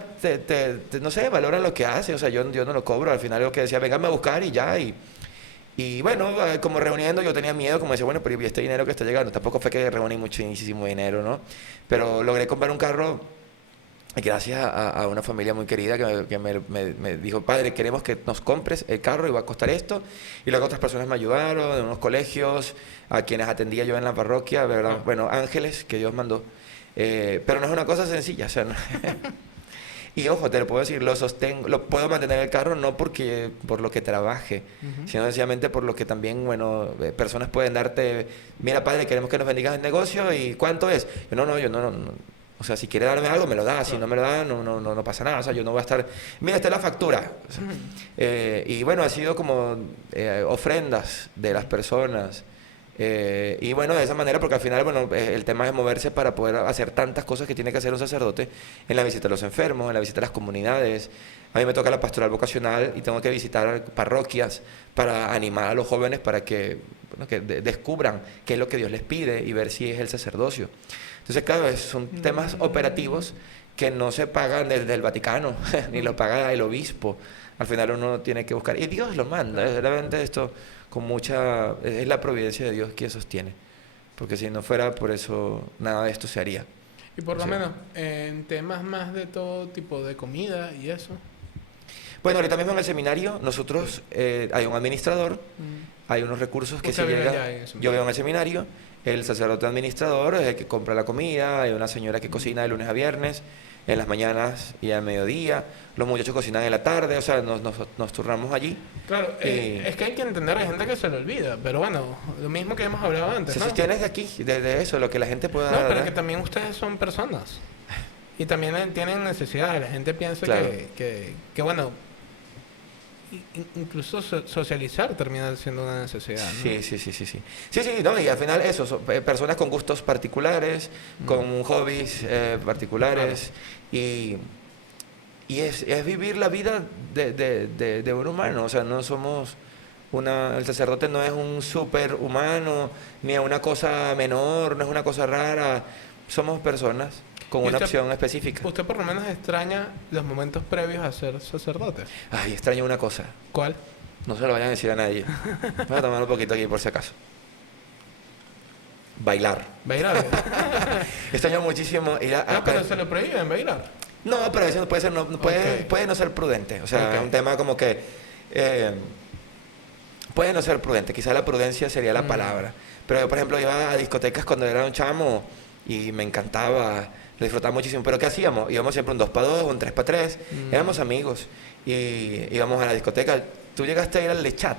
no sé, valoran lo que hacen. O sea, yo no lo cobro. Al final lo que decía, venganme a buscar y ya. Y bueno, como reuniendo, yo tenía miedo, como decía, bueno, pero ¿y este dinero que está llegando? Tampoco fue que reuní muchísimo dinero, ¿no? Pero logré comprar un carro gracias a una familia muy querida que me dijo, padre, queremos que nos compres el carro y va a costar esto. Y luego otras personas me ayudaron, de unos colegios, a quienes atendía yo en la parroquia, ¿verdad? Bueno, ángeles que Dios mandó. Pero no es una cosa sencilla, o sea, y ojo, te lo puedo decir, lo puedo mantener el carro no por lo que trabaje, sino sencillamente por lo que también, bueno, personas pueden darte, mira padre, queremos que nos bendigas el negocio, ¿y cuánto es? Yo no. O sea, si quiere darme algo, me lo da. Si no me lo da, no pasa nada. O sea, yo no voy a estar... Mira, esta es la factura. O sea, y bueno, ha sido como ofrendas de las personas. Y bueno, de esa manera, porque al final, bueno, el tema es moverse para poder hacer tantas cosas que tiene que hacer un sacerdote en la visita a los enfermos, en la visita a las comunidades. A mí me toca la pastoral vocacional y tengo que visitar parroquias para animar a los jóvenes para que descubran qué es lo que Dios les pide y ver si es el sacerdocio. Entonces, claro, son temas operativos que no se pagan desde el Vaticano, ni lo paga el obispo. Al final uno tiene que buscar, y Dios lo manda, realmente esto es la providencia de Dios quien sostiene, porque si no fuera por eso, nada de esto se haría. Y por lo menos, en temas más de todo tipo de comida y eso. Bueno, ahorita mismo en el seminario, nosotros, hay un administrador, hay unos recursos que se llegan. Yo veo en el seminario, el sacerdote administrador es el que compra la comida, hay una señora que cocina de lunes a viernes, en las mañanas y al mediodía, los muchachos cocinan en la tarde, o sea, nos turnamos allí. Claro, es que hay que entender, hay gente que se le olvida, pero bueno, lo mismo que hemos hablado antes, Se ¿no? sostiene de aquí, de eso, lo que la gente pueda... No, pero que también ustedes son personas y también tienen necesidades. La gente piensa Claro. que bueno, incluso socializar termina siendo una necesidad, ¿no? Sí, sí, sí, sí, sí. Sí, sí, no, y al final eso, personas con gustos particulares, con hobbies particulares, y es vivir la vida de un humano, o sea, no somos el sacerdote no es un superhumano, ni es una cosa menor, no es una cosa rara, somos personas con ¿Y una usted- opción específica. Usted por lo menos extraña los momentos previos a ser sacerdote. Ay, extraño una cosa, ¿Cuál? no se lo vayan a decir a nadie. Voy a tomar un poquito aquí por si acaso. Bailar. Bailar. Extraño muchísimo ir a... No, pero se lo prohíben bailar. No, pero a veces puede ser, Ok. puede no ser prudente. O sea, Ok. es un tema como que puede no ser prudente. Quizás la prudencia sería la palabra. Pero yo, por ejemplo, iba a discotecas cuando era un chamo y me encantaba, lo disfrutaba muchísimo. Pero ¿qué hacíamos? Íbamos siempre un 2x2, un 3x3. Éramos amigos y íbamos a la discoteca. ¿Tú llegaste a ir al Lechat?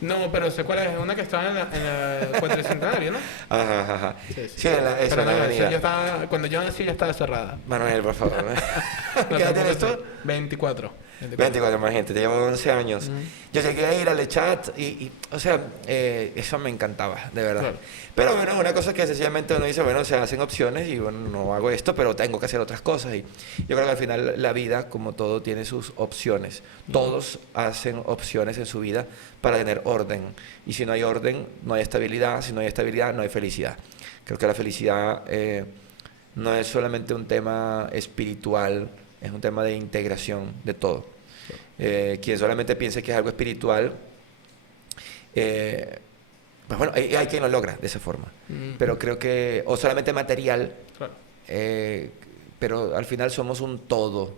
No, pero sé cuál es. Una que estaba en la Cuatricentenario, ¿no? Ajá, ajá, ajá. Sí, sí. Sí, eso Pero en no, la esa avenida. ya estaba, cuando yo nací ya estaba cerrada. Manuel, por favor. No, ¿Qué edad tampoco tienes tú? sé. 24. 24, más gente, te llevo 11 años. Ujú. Yo llegué a ir al chat o sea, eso me encantaba, de verdad. Claro. Pero bueno, una cosa que sencillamente uno dice, bueno, se hacen opciones y bueno, no hago esto, pero tengo que hacer otras cosas. Y yo creo que al final la vida, como todo, tiene sus opciones. Todos hacen opciones en su vida para tener orden. Y si no hay orden, no hay estabilidad. Si no hay estabilidad, no hay felicidad. Creo que la felicidad no es solamente un tema espiritual, es un tema de integración de todo. Quien solamente piense que es algo espiritual, pues bueno, hay quien lo logra de esa forma. Pero creo que, o solamente material, Claro. pero al final somos un todo.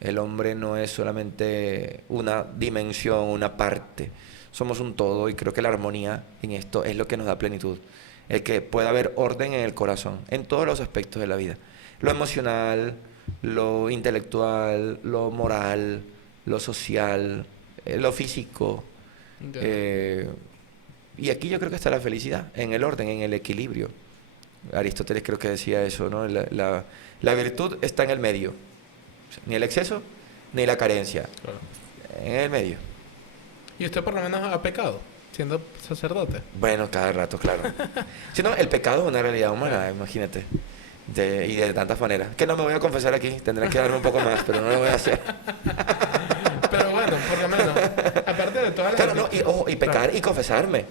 El hombre no es solamente una dimensión, una parte. Somos un todo y creo que la armonía en esto es lo que nos da plenitud. El que pueda haber orden en el corazón, en todos los aspectos de la vida. Lo emocional, lo intelectual, lo moral, lo social, lo físico. Y aquí yo creo que está la felicidad, en el orden, en el equilibrio. Aristóteles creo que decía eso, ¿no? La virtud está en el medio. O sea, ni el exceso, ni la carencia. Claro. En el medio. ¿Y usted por lo menos ha pecado siendo sacerdote? Bueno, cada rato, claro. Si no, el pecado es una realidad humana, imagínate. Y de tantas maneras. Que no me voy a confesar aquí, tendré que darme un poco más, pero no lo voy a hacer. Pero bueno, por lo menos, aparte de todas las... Claro, no, y pecar y confesarme.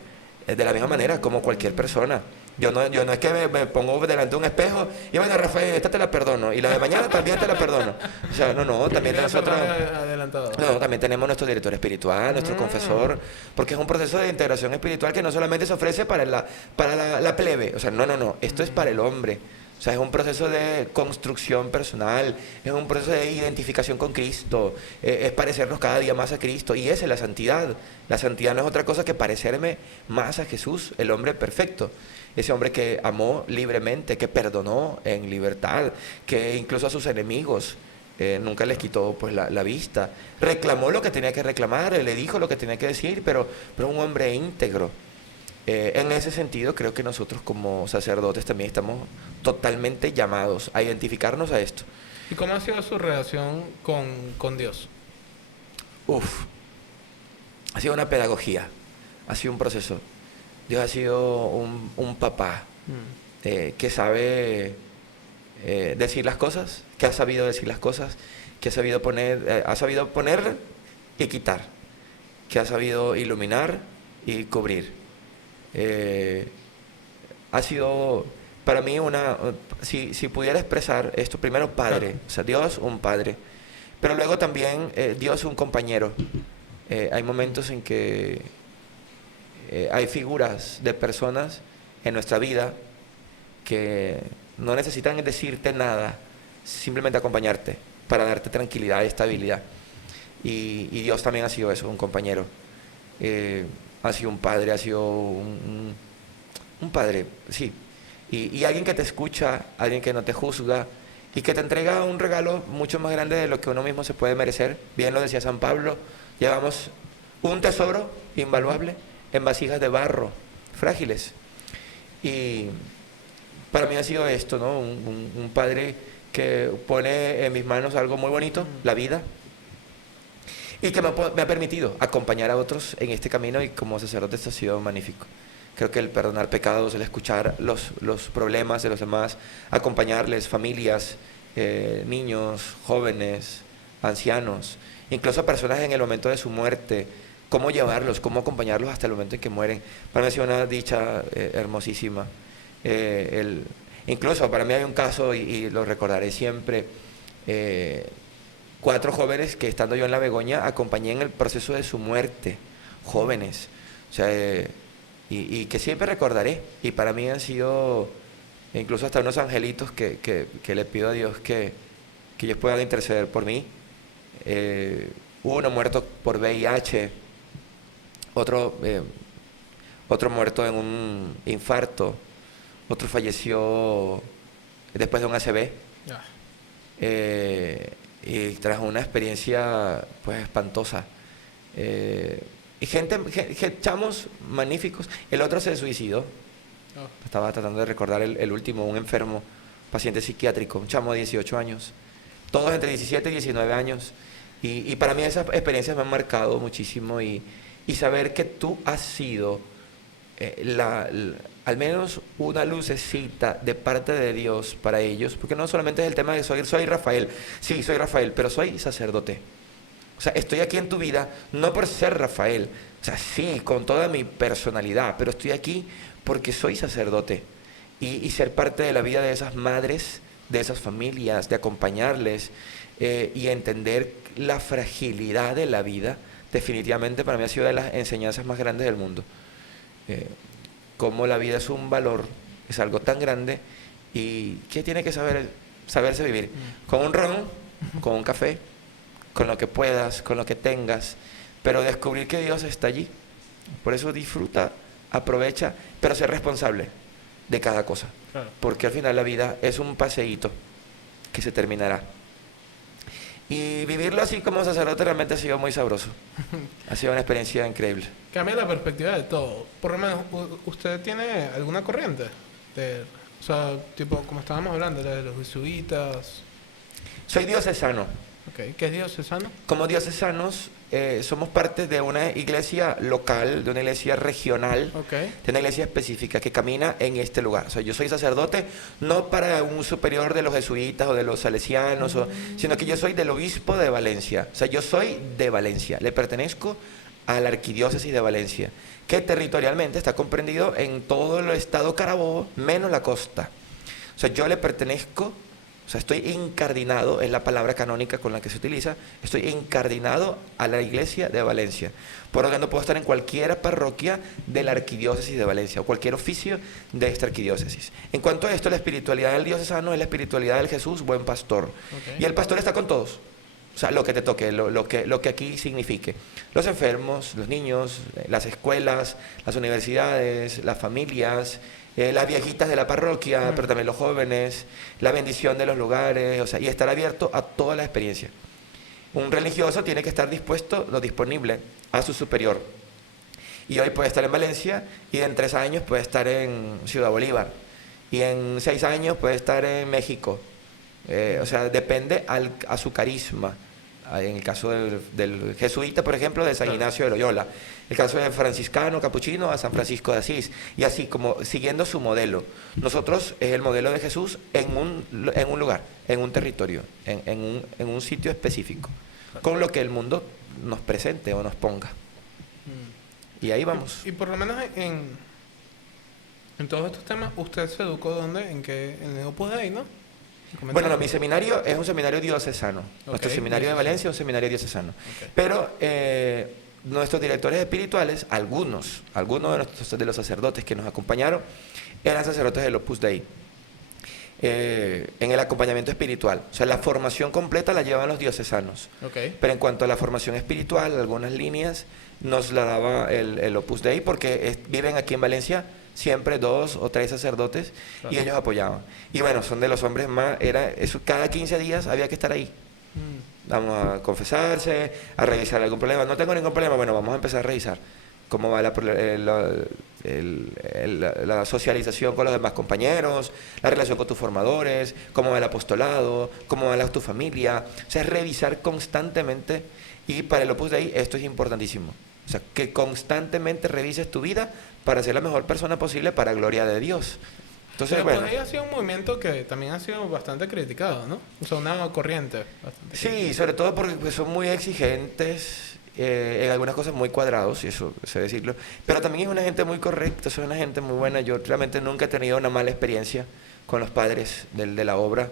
De la misma manera, como cualquier persona. Yo no es que me pongo delante de un espejo y bueno, Rafael, esta te la perdono. Y la de mañana también te la perdono. O sea, no, también nosotros... Adelantado. No, también tenemos nuestro director espiritual, nuestro confesor, porque es un proceso de integración espiritual que no solamente se ofrece para la plebe. O sea, no, esto es para el hombre. O sea, es un proceso de construcción personal, es un proceso de identificación con Cristo, es parecernos cada día más a Cristo, y esa es la santidad. La santidad no es otra cosa que parecerme más a Jesús, el hombre perfecto. Ese hombre que amó libremente, que perdonó en libertad, que incluso a sus enemigos nunca les quitó pues la vista. Reclamó lo que tenía que reclamar, le dijo lo que tenía que decir, pero un hombre íntegro. En ese sentido, creo que nosotros como sacerdotes también estamos totalmente llamados a identificarnos a esto. ¿Y cómo ha sido su relación con Dios? Uf, ha sido una pedagogía, ha sido un proceso. Dios ha sido un papá que sabe decir las cosas, que ha sabido decir las cosas, que ha sabido poner y quitar, que ha sabido iluminar y cubrir. Ha sido para mí si pudiera expresar esto, primero padre, Claro. o sea, Dios un padre, pero luego también Dios un compañero. Hay momentos en que hay figuras de personas en nuestra vida que no necesitan decirte nada, simplemente acompañarte para darte tranquilidad y estabilidad. Y Dios también ha sido eso, un compañero. Ha sido un padre, ha sido un padre, sí. Y alguien que te escucha, alguien que no te juzga, y que te entrega un regalo mucho más grande de lo que uno mismo se puede merecer. Bien lo decía San Pablo, llevamos un tesoro invaluable en vasijas de barro, frágiles. Y para mí ha sido esto, ¿no? Un padre que pone en mis manos algo muy bonito, la vida, y que me ha permitido acompañar a otros en este camino, y como sacerdote esto ha sido magnífico. Creo que el perdonar pecados, el escuchar los problemas de los demás, acompañarles, familias, niños, jóvenes, ancianos, incluso a personas en el momento de su muerte, cómo llevarlos, cómo acompañarlos hasta el momento en que mueren. Para mí ha sido una dicha hermosísima. Incluso para mí hay un caso, y lo recordaré siempre, 4 jóvenes que, estando yo en la Begoña, acompañé en el proceso de su muerte, jóvenes, o sea, y que siempre recordaré, y para mí han sido incluso hasta unos angelitos que le pido a Dios que ellos puedan interceder por mí. Uno muerto por VIH, otro muerto en un infarto, otro falleció después de un ACV, y tras una experiencia pues espantosa. Y chamos magníficos. El otro se suicidó. Estaba tratando de recordar el último, un enfermo, paciente psiquiátrico, un chamo de 18 años. Todos entre 17 y 19 años. Y para mí esas experiencias me han marcado muchísimo, y saber que tú has sido al menos una lucecita de parte de Dios para ellos, porque no solamente es el tema de soy Rafael, sí, soy Rafael, pero soy sacerdote. O sea, estoy aquí en tu vida no por ser Rafael, o sea, sí, con toda mi personalidad, pero estoy aquí porque soy sacerdote, y ser parte de la vida de esas madres, de esas familias, de acompañarles, y entender la fragilidad de la vida, definitivamente para mí ha sido de las enseñanzas más grandes del mundo. Cómo la vida es un valor, es algo tan grande, y que tiene que saberse vivir con un ron, con un café, con lo que puedas, con lo que tengas, pero descubrir que Dios está allí. Por eso disfruta, aprovecha, pero sé responsable de cada cosa, claro, porque al final la vida es un paseíto que se terminará. Y vivirlo así como sacerdote realmente ha sido muy sabroso. Ha sido una experiencia increíble. Cambia la perspectiva de todo. Por lo menos, ¿usted tiene alguna corriente? O sea, tipo, como estábamos hablando, de los jesuitas. Soy diocesano. Okay. ¿Qué es diocesano? Como diocesanos, somos parte de una iglesia local, de una iglesia regional, de una iglesia específica que camina en este lugar. O sea, yo soy sacerdote no para un superior de los jesuitas o de los salesianos, sino que yo soy del obispo de Valencia. O sea, yo soy de Valencia, le pertenezco a la arquidiócesis de Valencia, que territorialmente está comprendido en todo el estado Carabobo, menos la costa. O sea, yo le pertenezco. O sea, estoy incardinado, es la palabra canónica con la que se utiliza, estoy incardinado a la iglesia de Valencia. Por lo tanto, puedo estar en cualquier parroquia de la arquidiócesis de Valencia, o cualquier oficio de esta arquidiócesis. En cuanto a esto, la espiritualidad del diocesano es la espiritualidad del Jesús buen pastor. Y el pastor está con todos. O sea, lo que te toque, lo que aquí signifique. Los enfermos, los niños, las escuelas, las universidades, las familias, las viejitas de la parroquia, pero también los jóvenes, la bendición de los lugares, o sea, y estar abierto a toda la experiencia. Un religioso tiene que estar dispuesto, disponible a su superior. Y hoy puede estar en Valencia, y en 3 años puede estar en Ciudad Bolívar, y en 6 años puede estar en México. O sea, depende a su carisma. En el caso del jesuita, por ejemplo, de San Ignacio de Loyola. El caso del franciscano, capuchino, a San Francisco de Asís. Y así, como siguiendo su modelo. Nosotros es el modelo de Jesús en un lugar, en un territorio, en un sitio específico. Con lo que el mundo nos presente o nos ponga. Y ahí vamos. Y por lo menos en todos estos temas, ¿usted se educó dónde? ¿En el Opus Dei, no? Bueno, no, mi seminario es un seminario diocesano. Nuestro seminario de Valencia es un seminario diocesano. Pero nuestros directores espirituales, algunos de los sacerdotes que nos acompañaron, eran sacerdotes del Opus Dei. En el acompañamiento espiritual. O sea, la formación completa la llevan los diocesanos. Pero en cuanto a la formación espiritual, algunas líneas nos la daba el Opus Dei, porque viven aquí en Valencia siempre 2 o 3 sacerdotes, y ellos apoyaban. Y bueno, son de los hombres más, era eso, cada 15 días había que estar ahí. Vamos a confesarse, a revisar algún problema. No tengo ningún problema, bueno, vamos a empezar a revisar cómo va la socialización con los demás compañeros, la relación con tus formadores, cómo va el apostolado, cómo va tu familia. O sea, es revisar constantemente, y para el Opus Dei esto es importantísimo. O sea, que constantemente revises tu vida para ser la mejor persona posible para gloria de Dios. Entonces, Pero bueno. pues ahí ha sido un movimiento que también ha sido bastante criticado, ¿no? O sea, una corriente bastante Sí, sobre todo porque pues, son muy exigentes, en algunas cosas muy cuadrados, y eso sé decirlo, pero también es una gente muy correcta, es una gente muy buena. Yo realmente nunca he tenido una mala experiencia con los padres de la obra,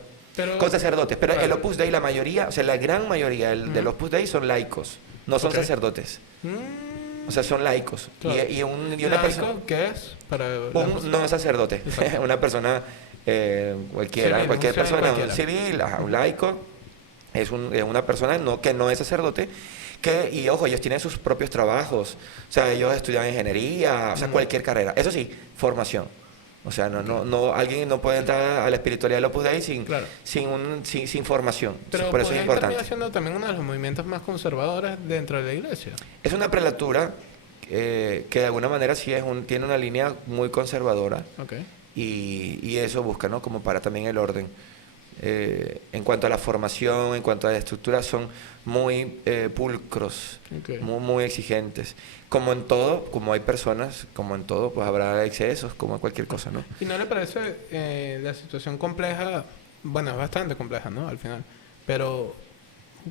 con sacerdotes, pero el Opus Dei, la mayoría, o sea, la gran mayoría del Opus Dei son laicos, no son sacerdotes. O sea, son laicos. Claro. Y una ¿Laico persona, qué es? un no sacerdote, una persona cualquiera, Civil, cualquier persona, cualquiera. un civil, un laico, es una persona que no es sacerdote, y ojo, ellos tienen sus propios trabajos, o sea, ellos estudian ingeniería, o sea, cualquier carrera. Eso sí, formación. O sea, alguien no puede entrar a la espiritualidad del Opus Dei sin formación. Pero por eso es importante. termina siendo también uno de los movimientos más conservadores dentro de la iglesia. Es una prelatura que de alguna manera sí tiene una línea muy conservadora. Okay. Y eso busca, ¿no? Como para también el orden. En cuanto a la formación, en cuanto a la estructura, son muy pulcros, muy exigentes. Como en todo, como hay personas, como en todo, pues habrá excesos, como en cualquier cosa, ¿no? ¿Y no le parece la situación compleja? Bueno, es bastante compleja, ¿no? Al final. Pero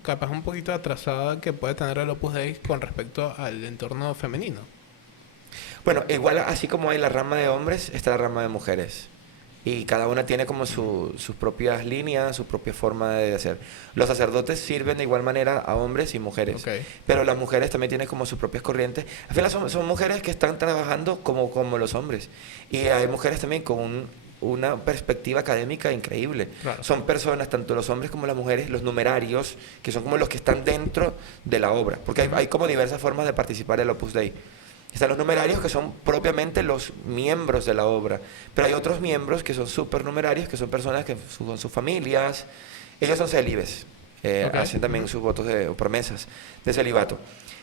capaz un poquito atrasada que puede tener el Opus Dei con respecto al entorno femenino. Bueno, igual así como hay la rama de hombres, está la rama de mujeres. Y cada una tiene como sus propias líneas, su propia forma de hacer. Los sacerdotes sirven de igual manera a hombres y mujeres. Okay. Pero las mujeres también tienen como sus propias corrientes. Al final son mujeres que están trabajando como los hombres. Y hay mujeres también con una perspectiva académica increíble. Claro. Son personas, tanto los hombres como las mujeres, los numerarios, que son como los que están dentro de la obra. Porque hay como diversas formas de participar en el Opus Dei. Están los numerarios, que son propiamente los miembros de la obra, pero hay otros miembros que son supernumerarios, que son personas que con sus familias, ellos son célibes, hacen también sus votos o promesas de celibato.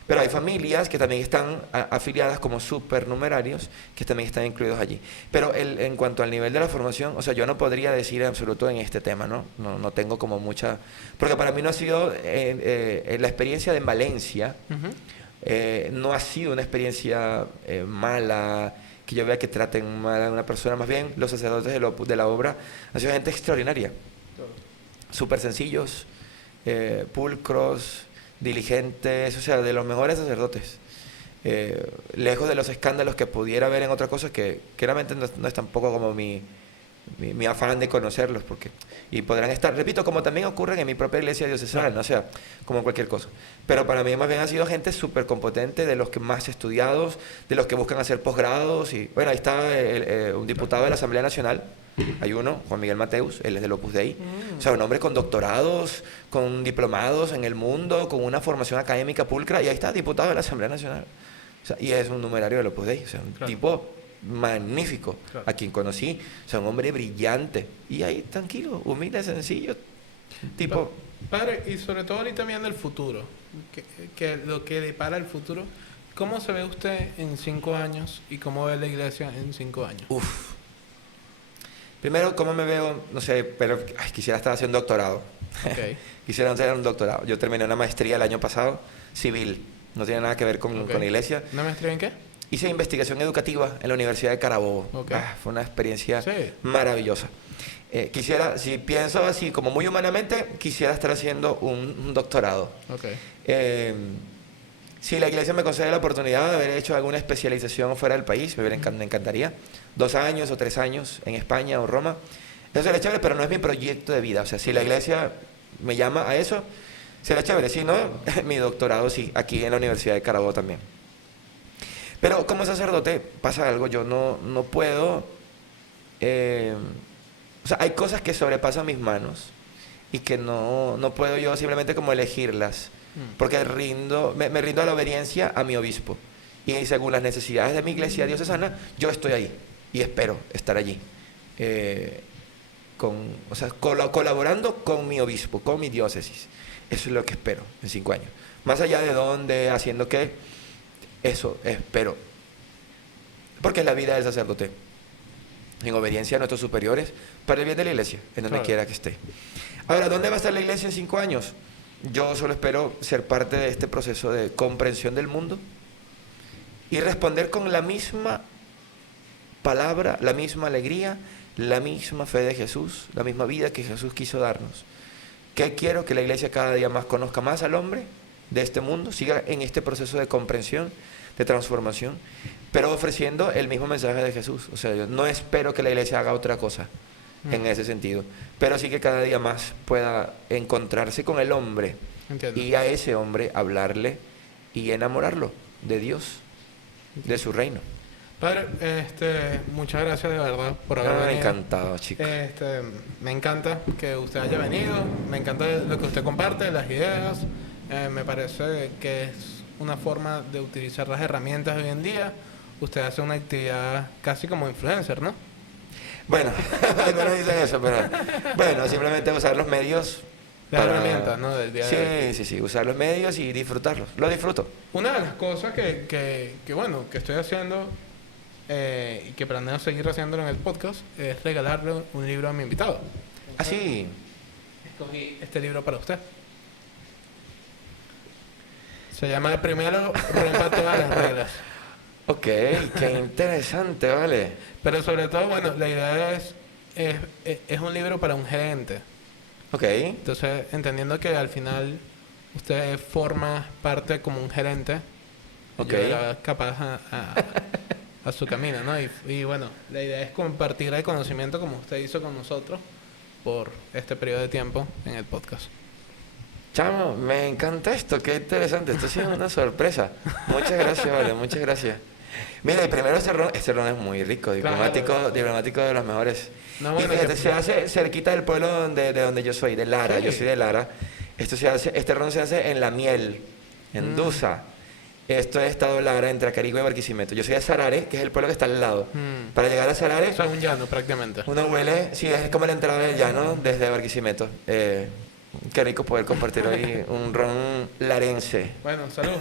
Pero hay familias que también están afiliadas como supernumerarios, que también están incluidos allí. Pero en cuanto al nivel de la formación, o sea, yo no podría decir en absoluto en este tema, no tengo como mucha... Porque para mí no ha sido la experiencia de Valencia... no ha sido una experiencia mala, que yo vea que traten mal a una persona. Más bien, los sacerdotes de la obra han sido gente extraordinaria, súper sencillos, pulcros, diligentes, o sea, de los mejores sacerdotes, lejos de los escándalos que pudiera haber en otras cosas, que realmente no es tampoco como mi afán de conocerlos, y podrán estar, repito, como también ocurren en mi propia iglesia diocesana, o sea, como cualquier cosa. Pero para mí más bien ha sido gente súper competente, de los que más estudiados, de los que buscan hacer posgrados. Y bueno, ahí está un diputado de la Asamblea Nacional, hay uno, Juan Miguel Mateus, él es del Opus Dei, o sea, un hombre con doctorados, con diplomados en el mundo, con una formación académica pulcra, y ahí está, diputado de la Asamblea Nacional, o sea, y es un numerario del Opus Dei, o sea, un tipo magnífico, a quien conocí, o sea, un hombre brillante, y ahí tranquilo, humilde, sencillo, tipo... Padre, y sobre todo ahorita viendo el futuro, que lo que depara el futuro, ¿cómo se ve usted en 5 años y cómo ve la iglesia en 5 años? Primero, ¿cómo me veo? No sé, pero quisiera estar haciendo doctorado. Okay. Quisiera hacer un doctorado. Yo terminé una maestría el año pasado, civil, no tiene nada que ver con la iglesia. ¿Una maestría en qué? Hice investigación educativa en la Universidad de Carabobo. Fue una experiencia maravillosa. Quisiera, si pienso así como muy humanamente, quisiera estar haciendo un doctorado. Si la iglesia me concede la oportunidad de haber hecho alguna especialización fuera del país, me encantaría. 2 años o 3 años en España o Roma. Eso sería chévere, pero no es mi proyecto de vida. O sea, si la iglesia me llama a eso, será chévere. Si no, mi doctorado sí, aquí en la Universidad de Carabobo también. Pero como sacerdote pasa algo, yo no puedo... o sea, hay cosas que sobrepasan mis manos y que no puedo yo simplemente como elegirlas, porque me rindo a la obediencia a mi obispo, y según las necesidades de mi iglesia diocesana, yo estoy ahí. y espero estar allí. O sea, colaborando con mi obispo, con mi diócesis. Eso es lo que espero en 5 años. Más allá de dónde, haciendo qué, eso espero. Porque es la vida del sacerdote. En obediencia a nuestros superiores, para el bien de la iglesia, en donde quiera que esté. Ahora, ¿dónde va a estar la iglesia en 5 años? Yo solo espero ser parte de este proceso de comprensión del mundo y responder con la misma palabra, la misma alegría, la misma fe de Jesús, la misma vida que Jesús quiso darnos. ¿Qué quiero? Que la iglesia cada día más conozca más al hombre de este mundo, siga en este proceso de comprensión, de transformación, pero ofreciendo el mismo mensaje de Jesús. O sea, yo no espero que la iglesia haga otra cosa en ese sentido, pero sí que cada día más pueda encontrarse con el hombre. Entiendo. Y a ese hombre hablarle y enamorarlo de Dios, de su reino. Padre, muchas gracias de verdad por haber venido. Encantado, chico. Me encanta que usted haya venido, me encanta lo que usted comparte, las ideas. Me parece que es una forma de utilizar las herramientas hoy en día. Usted hace una actividad casi como influencer, ¿no? Bueno, algunos dicen eso, pero bueno, simplemente usar los medios. Las herramientas, ¿no? Del día de hoy. Sí, usar los medios y disfrutarlos. Lo disfruto. Una de las cosas que estoy haciendo y que planeo seguir haciéndolo en el podcast es regalarle un libro a mi invitado. Ah, sí. Escogí este libro para usted. Se llama Primero rompa todas las reglas. Ok, qué interesante, vale. Pero sobre todo, bueno, la idea es un libro para un gerente. Ok. Entonces, entendiendo que al final usted forma parte como un gerente, Ok. llevará capaz a su camino, ¿no? Y bueno, la idea es compartir el conocimiento como usted hizo con nosotros por este periodo de tiempo en el podcast. Chamo, me encanta esto, qué interesante. Esto sí es una sorpresa. Muchas gracias, vale, muchas gracias. Mira, y primero este ron es muy rico, diplomático, Claro. diplomático de los mejores. No, Y bueno, fíjate, que- se hace cerquita del pueblo de donde yo soy, de Lara. Sí. Yo soy de Lara. Este ron se hace en La Miel, en Dusa. Esto es Estado Lara, entre Acarigua y Barquisimeto. Yo soy de Sarare, que es el pueblo que está al lado. Para llegar a Sarare, Eso es un llano prácticamente. uno huele, sí, es como la entrada del llano desde Barquisimeto. Qué rico poder compartir hoy un ron larense. Bueno, salud.